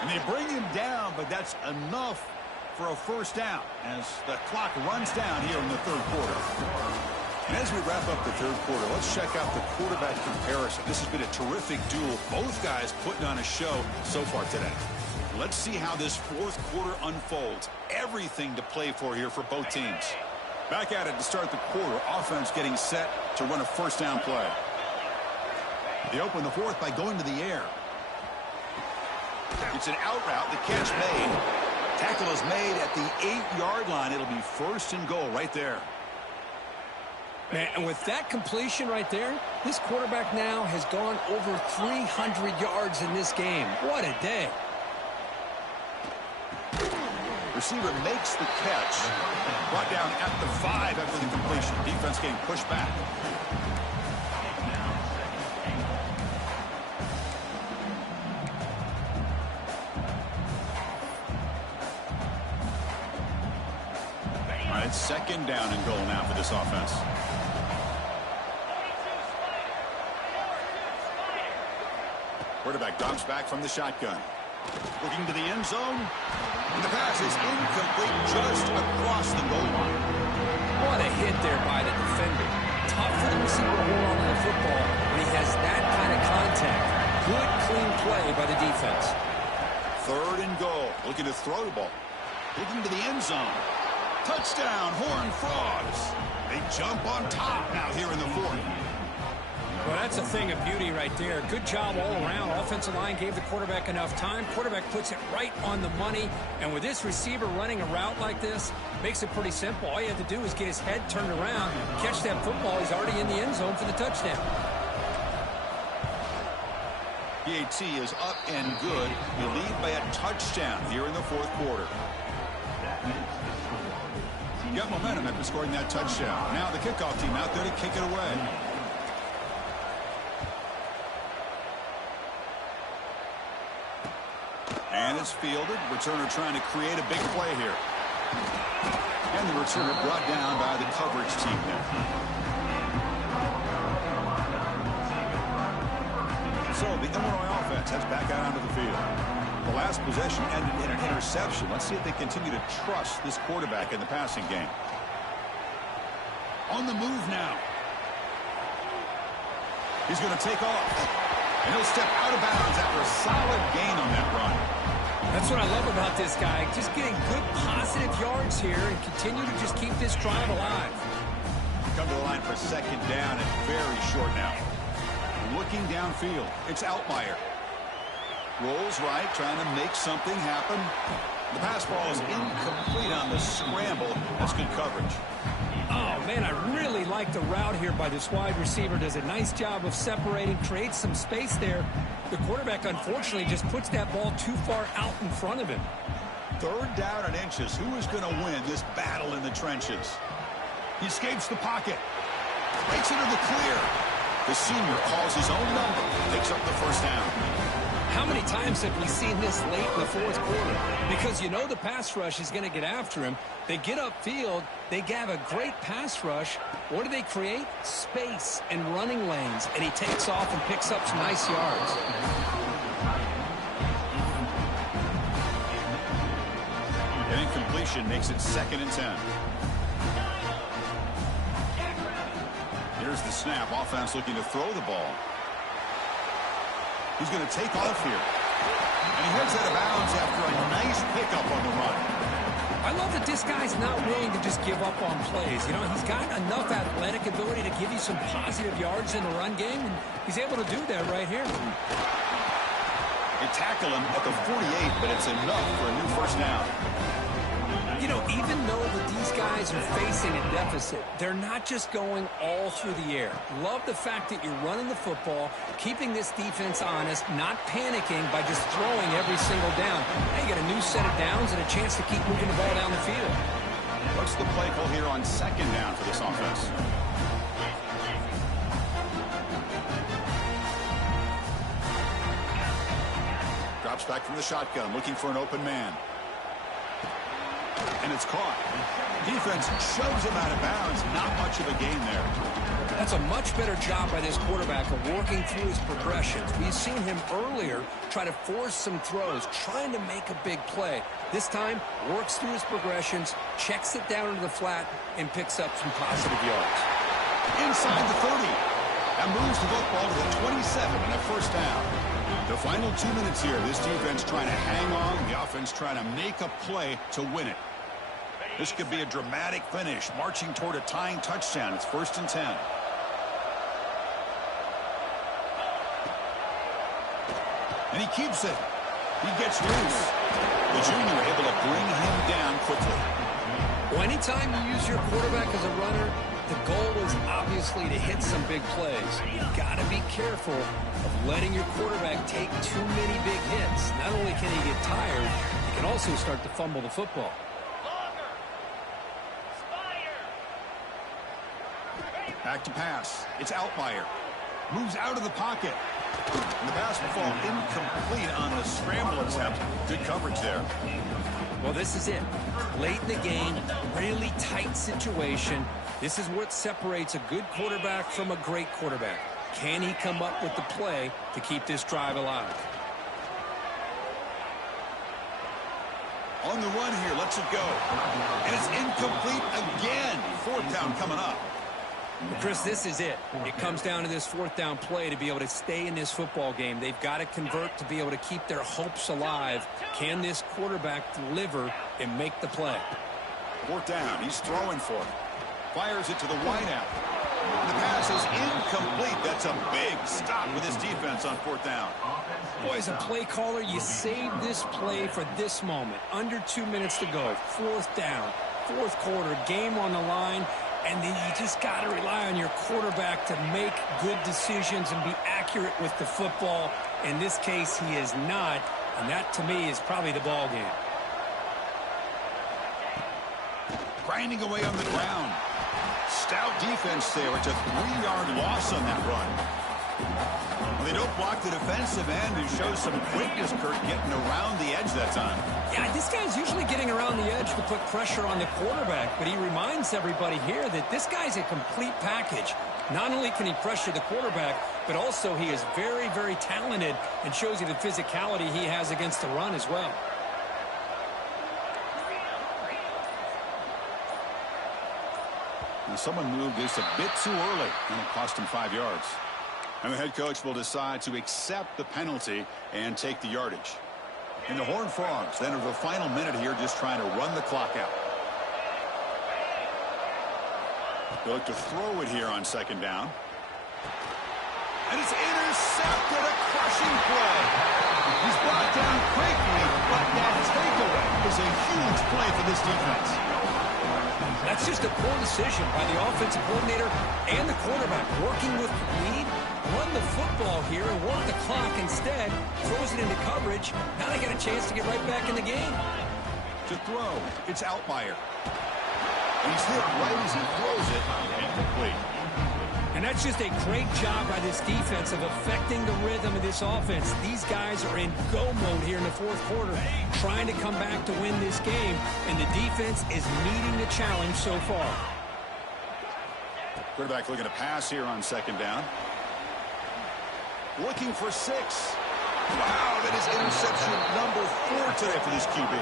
And they bring him down, but that's enough for a first down as the clock runs down here in the third quarter. And as we wrap up the third quarter, let's check out the quarterback comparison. This has been a terrific duel. Both guys putting on a show so far today. Let's see how this fourth quarter unfolds. Everything to play for here for both teams. Back at it to start the quarter. Offense getting set to run a first down play. They open the fourth by going to the air. It's an out route. The catch made. Tackle is made at the 8-yard line. It'll be first and goal right there. Man, and with that completion right there, this quarterback now has gone over 300 yards in this game. What a day. Receiver makes the catch. Brought down at the 5 after the completion. Defense getting pushed back. All right, second down and goal now for this offense. Quarterback drops back from the shotgun. Looking to the end zone. And the pass is incomplete just across the goal line. What a hit there by the defender. Tough for the receiver to hold on to the football when he has that kind of contact. Good, clean play by the defense. Third and goal. Looking to throw the ball. Looking to the end zone. Touchdown, Horned Frogs. They jump on top now here in the fourth. Well, that's a thing of beauty right there. Good job all around. Offensive line gave the quarterback enough time. Quarterback puts it right on the money. And with this receiver running a route like this, makes it pretty simple. All you have to do is get his head turned around, catch that football. He's already in the end zone for the touchdown. PAT is up and good. You lead by a touchdown here in the fourth quarter. You got momentum after scoring that touchdown. Now the kickoff team out there to kick it away. And it's fielded. Returner trying to create a big play here. And the returner brought down by the coverage team there. So the Illinois offense heads back out onto the field. The last possession ended in an interception. Let's see if they continue to trust this quarterback in the passing game. On the move now. He's going to take off. And he'll step out of bounds after a solid gain on that run. That's what I love about this guy. Just getting good positive yards here and continue to just keep this drive alive. Come to the line for second down and very short now. Looking downfield. It's Altmaier. Rolls right, trying to make something happen. The pass ball is incomplete on the scramble. That's good coverage. Oh, man, I really like the route here by this wide receiver. Does a nice job of separating, creates some space there. The quarterback, unfortunately, just puts that ball too far out in front of him. Third down and inches. Who is going to win this battle in the trenches? He escapes the pocket. Breaks into the clear. The senior calls his own number. Picks up the first down. How many times have we seen this late in the fourth quarter? Because you know the pass rush is going to get after him. They get upfield. They have a great pass rush. What do they create? Space and running lanes. And he takes off and picks up some nice yards. An incompletion makes it 2nd and 10. Here's the snap. Offense looking to throw the ball. He's going to take off here. And he heads out of bounds after a nice pickup on the run. I love that this guy's not willing to just give up on plays. You know, he's got enough athletic ability to give you some positive yards in the run game, and he's able to do that right here. They tackle him at the 48, but it's enough for a new first down. You know, even though that these guys are facing a deficit, they're not just going all through the air. Love the fact that you're running the football, keeping this defense honest, not panicking by just throwing every single down. Now you got a new set of downs and a chance to keep moving the ball down the field. What's the play call here on second down for this offense? Drops back from the shotgun, looking for an open man. And it's caught. Defense shoves him out of bounds. Not much of a gain there. That's a much better job by this quarterback of working through his progressions. We've seen him earlier try to force some throws, trying to make a big play. This time, works through his progressions, checks it down into the flat, and picks up some positive yards. Inside the 30. That moves the football to the 27 and a first down. The final 2 minutes here. This defense trying to hang on. The offense trying to make a play to win it. This could be a dramatic finish, marching toward a tying touchdown. It's 1st and 10. And he keeps it. He gets loose. The junior able to bring him down quickly. Well, anytime you use your quarterback as a runner, the goal is obviously to hit some big plays. You've got to be careful of letting your quarterback take too many big hits. Not only can he get tired, he can also start to fumble the football. Back to pass. It's Altmaier. Moves out of the pocket. And the pass will fall incomplete on the scramble attempt. Good coverage there. Well, this is it. Late in the game, really tight situation. This is what separates a good quarterback from a great quarterback. Can he come up with the play to keep this drive alive? On the run here, lets it go. And it's incomplete again. 4th down coming up. Well, Chris, this is it. It comes down to this 4th down play to be able to stay in this football game. They've got to convert to be able to keep their hopes alive. Can this quarterback deliver and make the play? 4th down. He's throwing for it. Fires it to the wideout. The pass is incomplete. That's a big stop with his defense on 4th down. Boy, as a play caller, you saved this play for this moment. Under 2 minutes to go. 4th down. 4th quarter. Game on the line. And then you just got to rely on your quarterback to make good decisions and be accurate with the football. In this case, he is not. And that, to me, is probably the ball game. Grinding away on the ground. Stout defense there. It's a 3-yard loss on that run. Well, they don't block the defensive end and show some quickness, Kirk, getting around the edge that time. Yeah, this guy's usually getting around the edge to put pressure on the quarterback, but he reminds everybody here that this guy's a complete package. Not only can he pressure the quarterback, but also he is very, very talented and shows you the physicality he has against the run as well. And someone moved this a bit too early, and it cost him 5 yards. And the head coach will decide to accept the penalty and take the yardage. And the Horned Frogs then over the final minute here just trying to run the clock out. They look to throw it here on 2nd down. And it's intercepted, a crushing play. He's brought down quickly, but that takeaway is a huge play for this defense. That's just a poor decision by the offensive coordinator and the quarterback. Working with the lead, run the football here and work the clock instead. Throws it into coverage. Now they get a chance to get right back in the game. To throw, it's Altmaier. And he's hit right as he throws it. Incomplete. And that's just a great job by this defense of affecting the rhythm of this offense. These guys are in go mode here in the 4th quarter, trying to come back to win this game, and the defense is meeting the challenge so far. Quarterback looking to pass here on 2nd down. Looking for 6. Wow, that is interception number 4 today for this QB.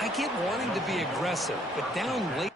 I get wanting to be aggressive, but down late.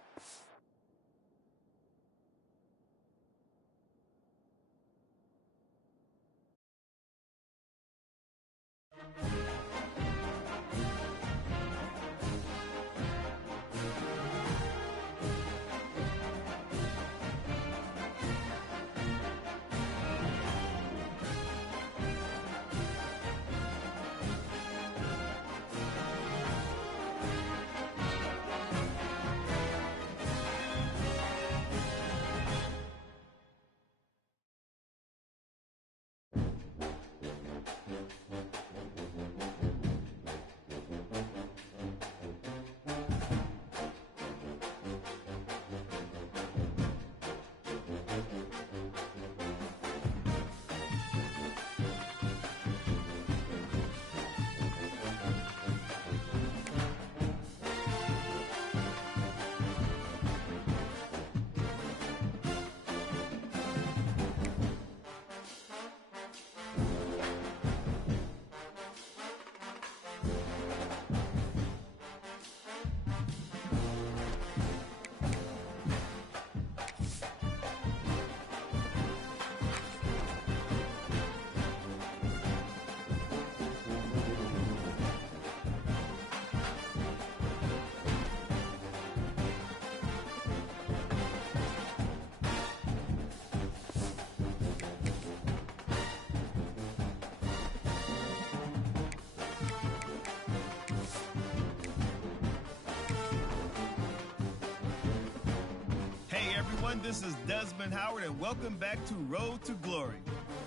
everyone, this is Desmond Howard, and welcome back to Road to Glory.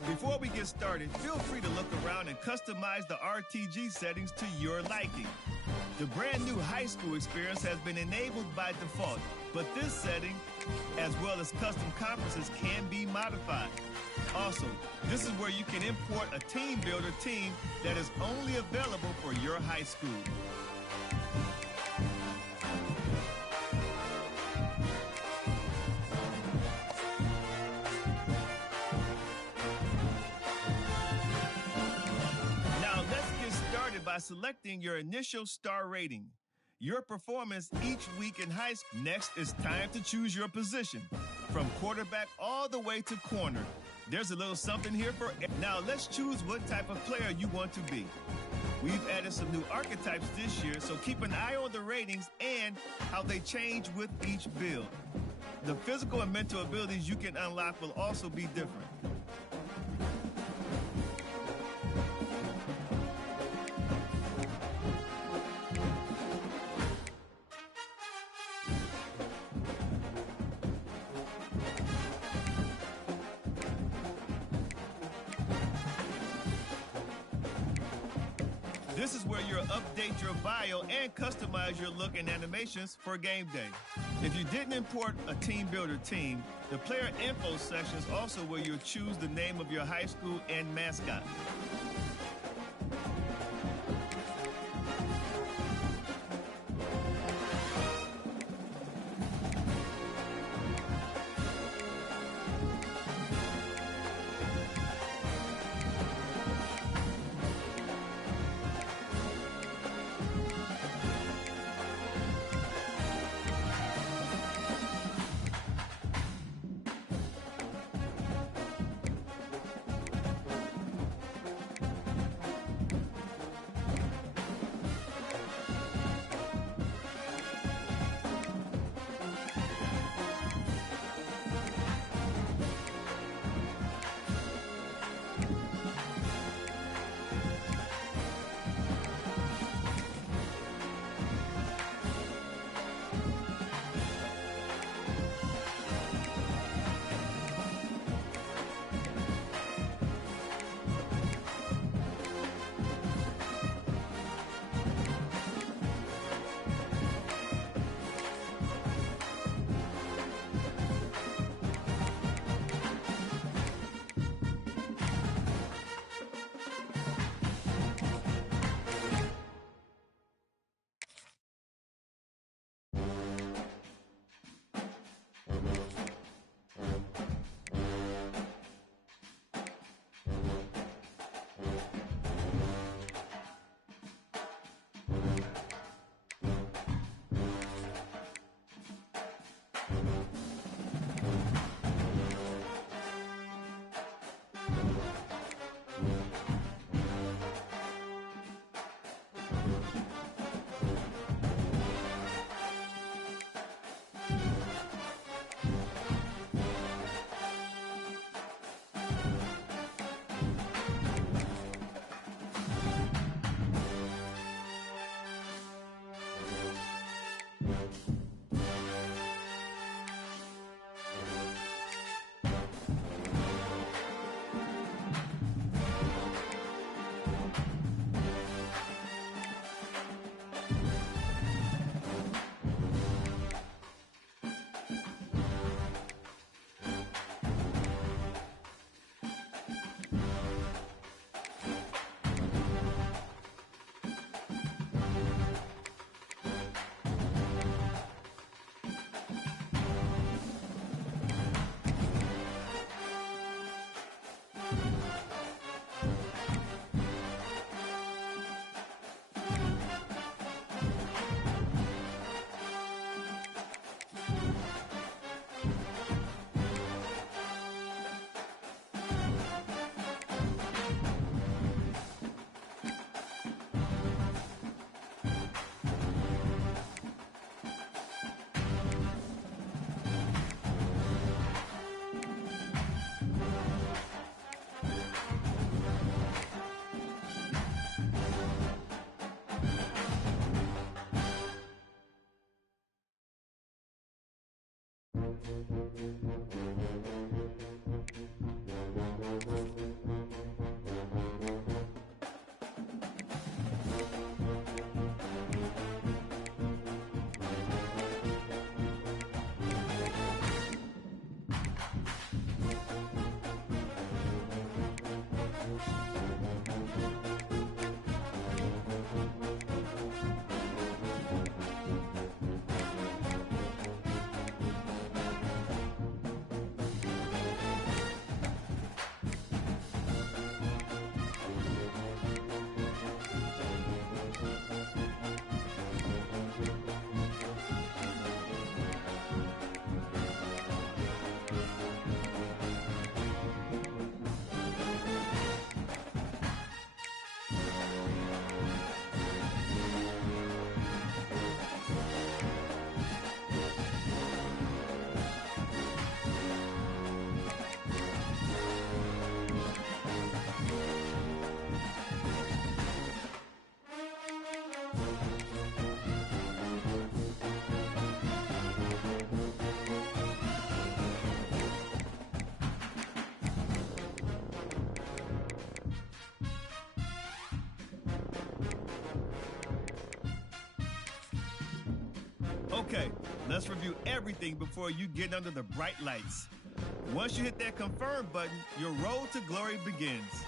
Before we get started, feel free to look around and customize the RTG settings to your liking. The brand new high school experience has been enabled by default, but this setting, as well as custom conferences, can be modified. Also, this is where you can import a team builder team that is only available for your high school. By selecting your initial star rating. Your performance each week in high school. Next, it's time to choose your position. From quarterback all the way to corner. There's a little something here for... Now, let's choose what type of player you want to be. We've added some new archetypes this year, so keep an eye on the ratings and how they change with each build. The physical and mental abilities you can unlock will also be different. This is where you'll update your bio and customize your look and animations for game day. If you didn't import a team builder team, the player info section is also where you'll choose the name of your high school and mascot. Okay, let's review everything before you get under the bright lights. Once you hit that confirm button, your road to glory begins.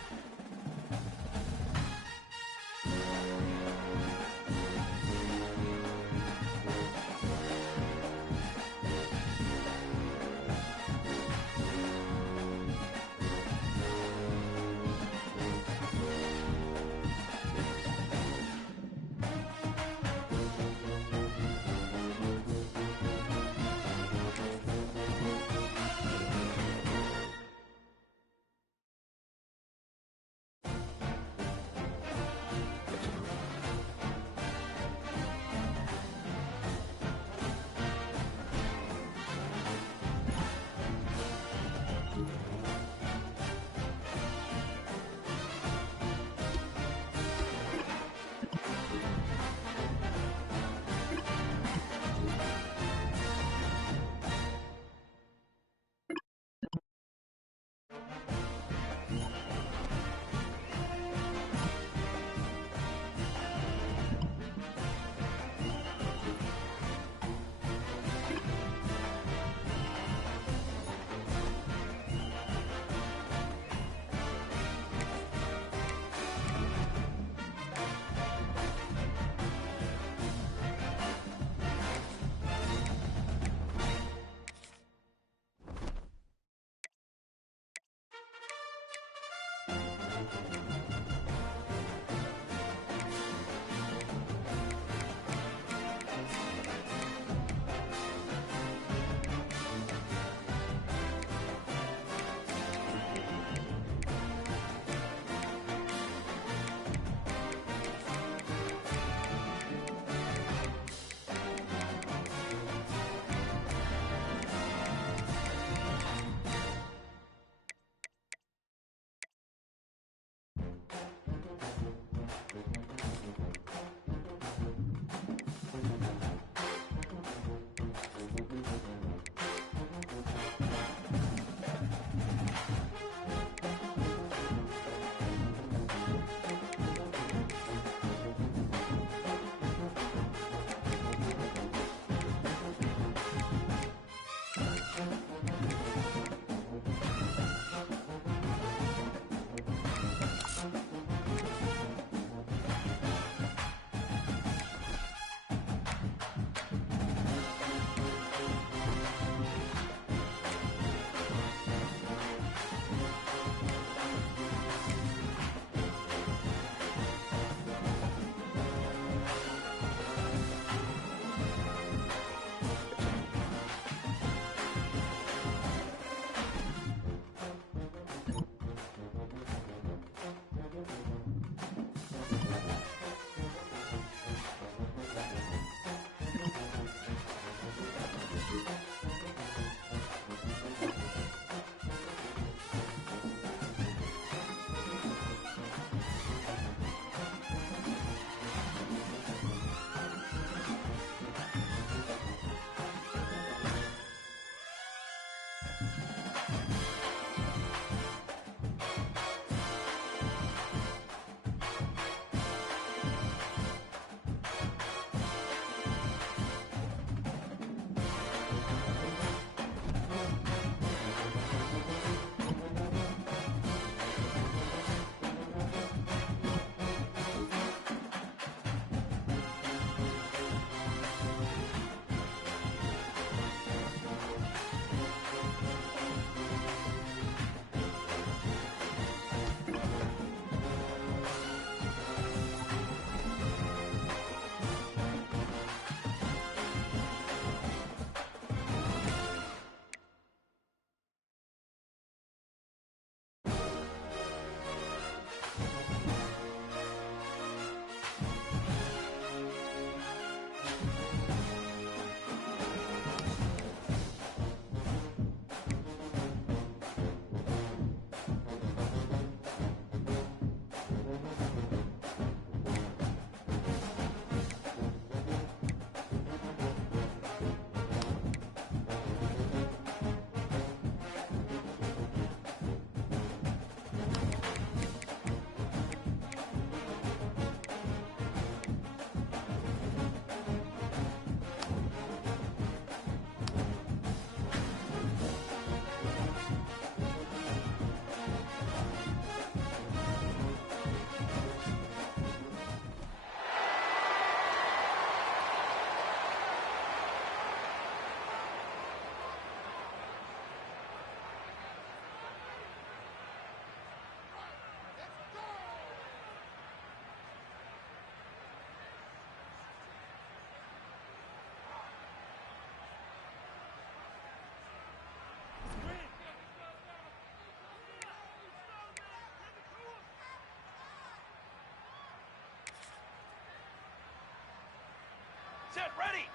set, ready.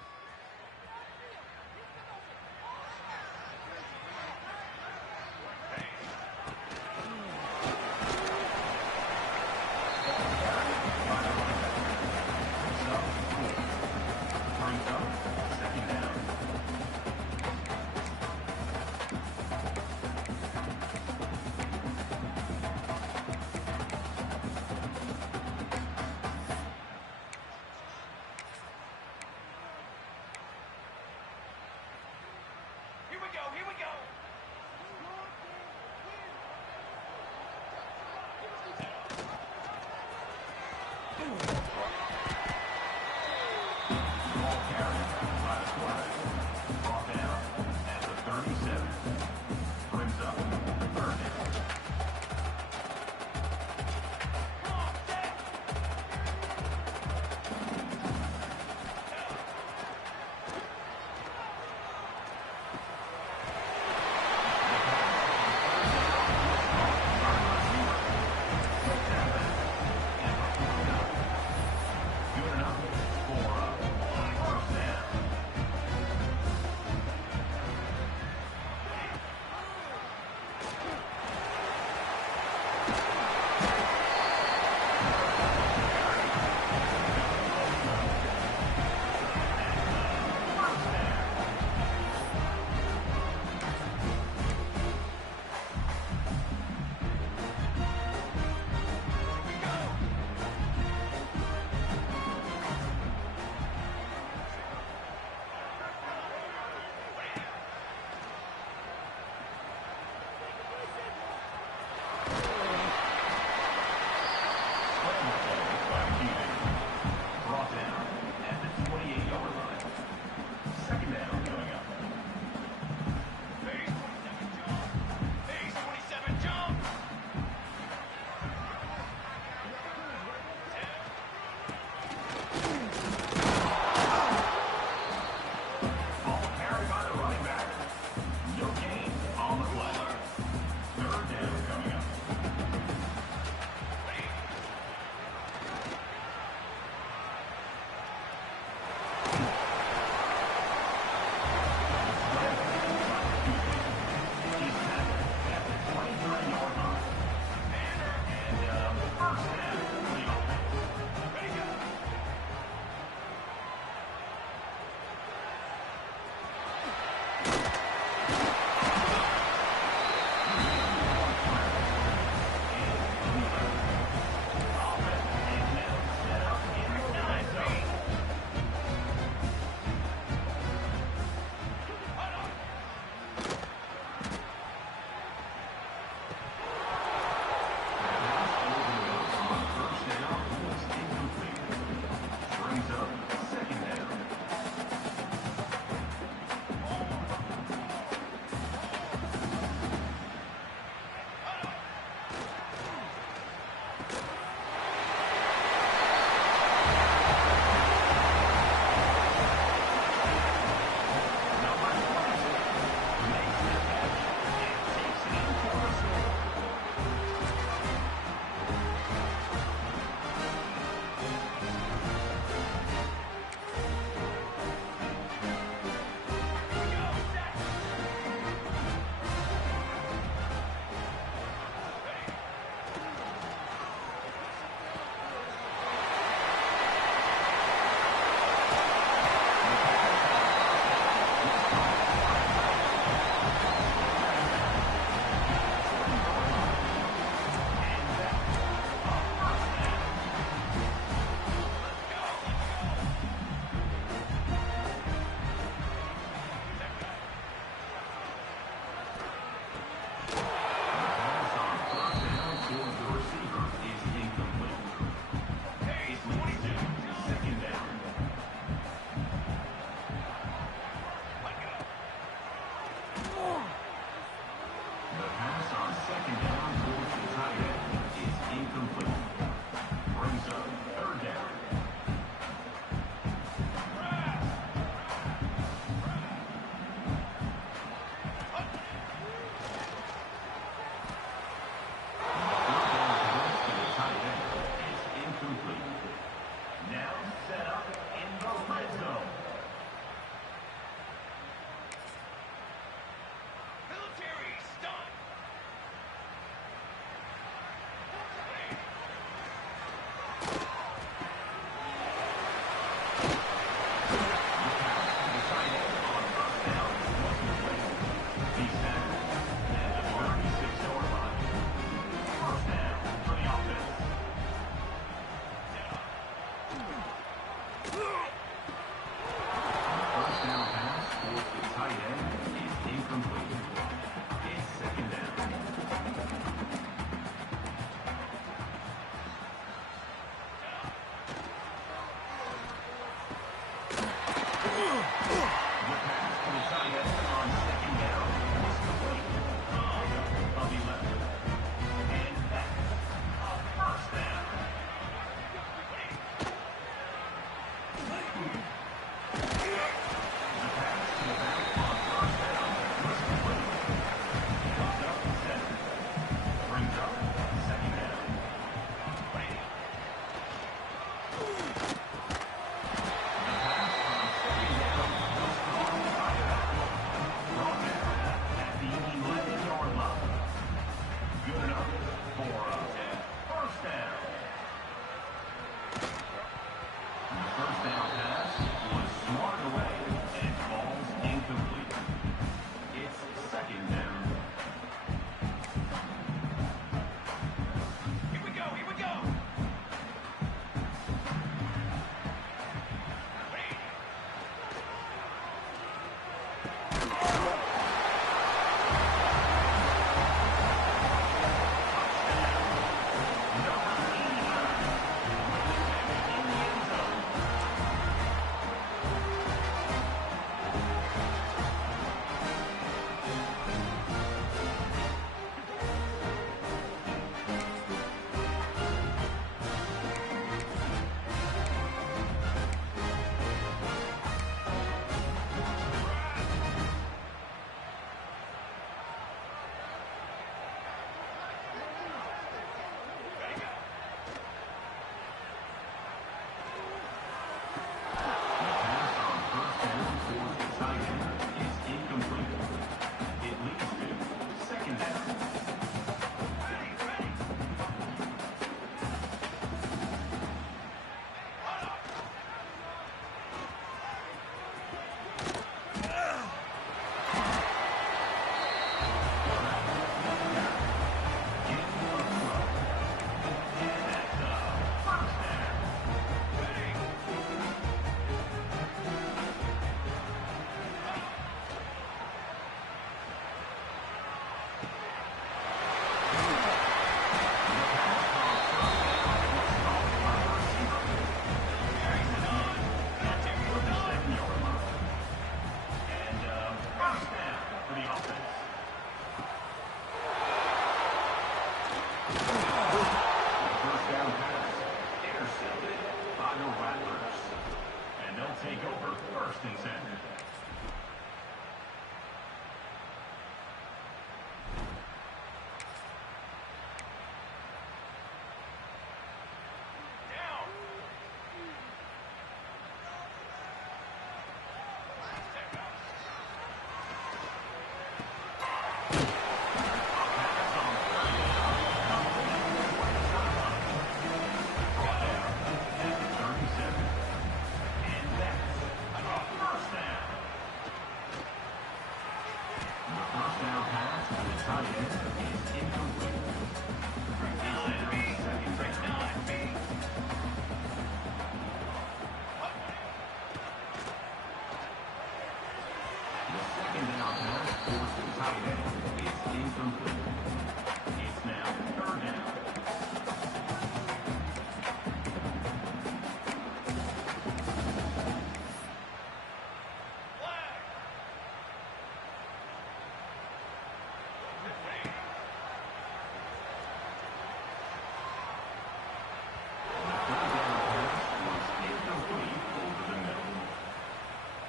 First down pass towards the tight end is incomplete. It's second down.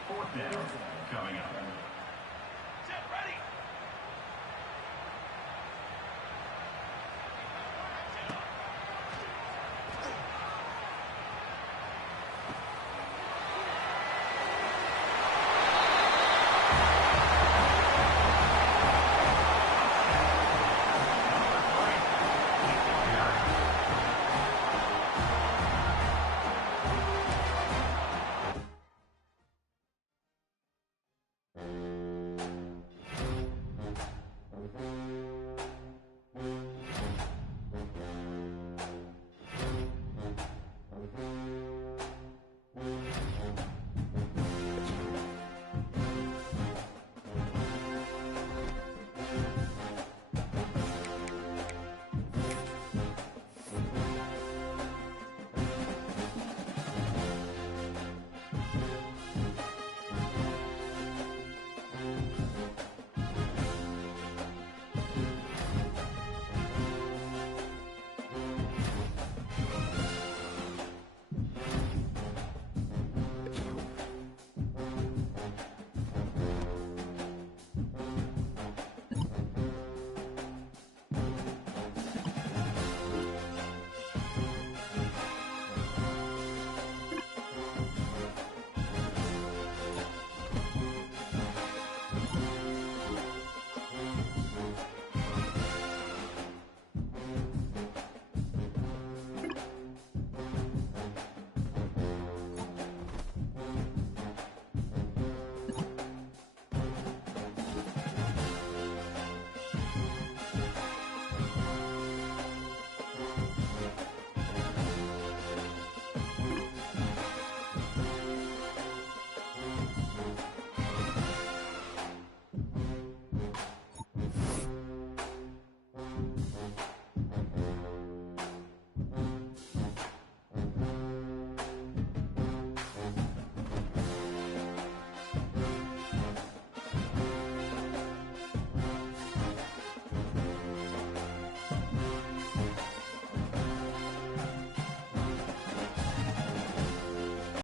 Fourth down coming up.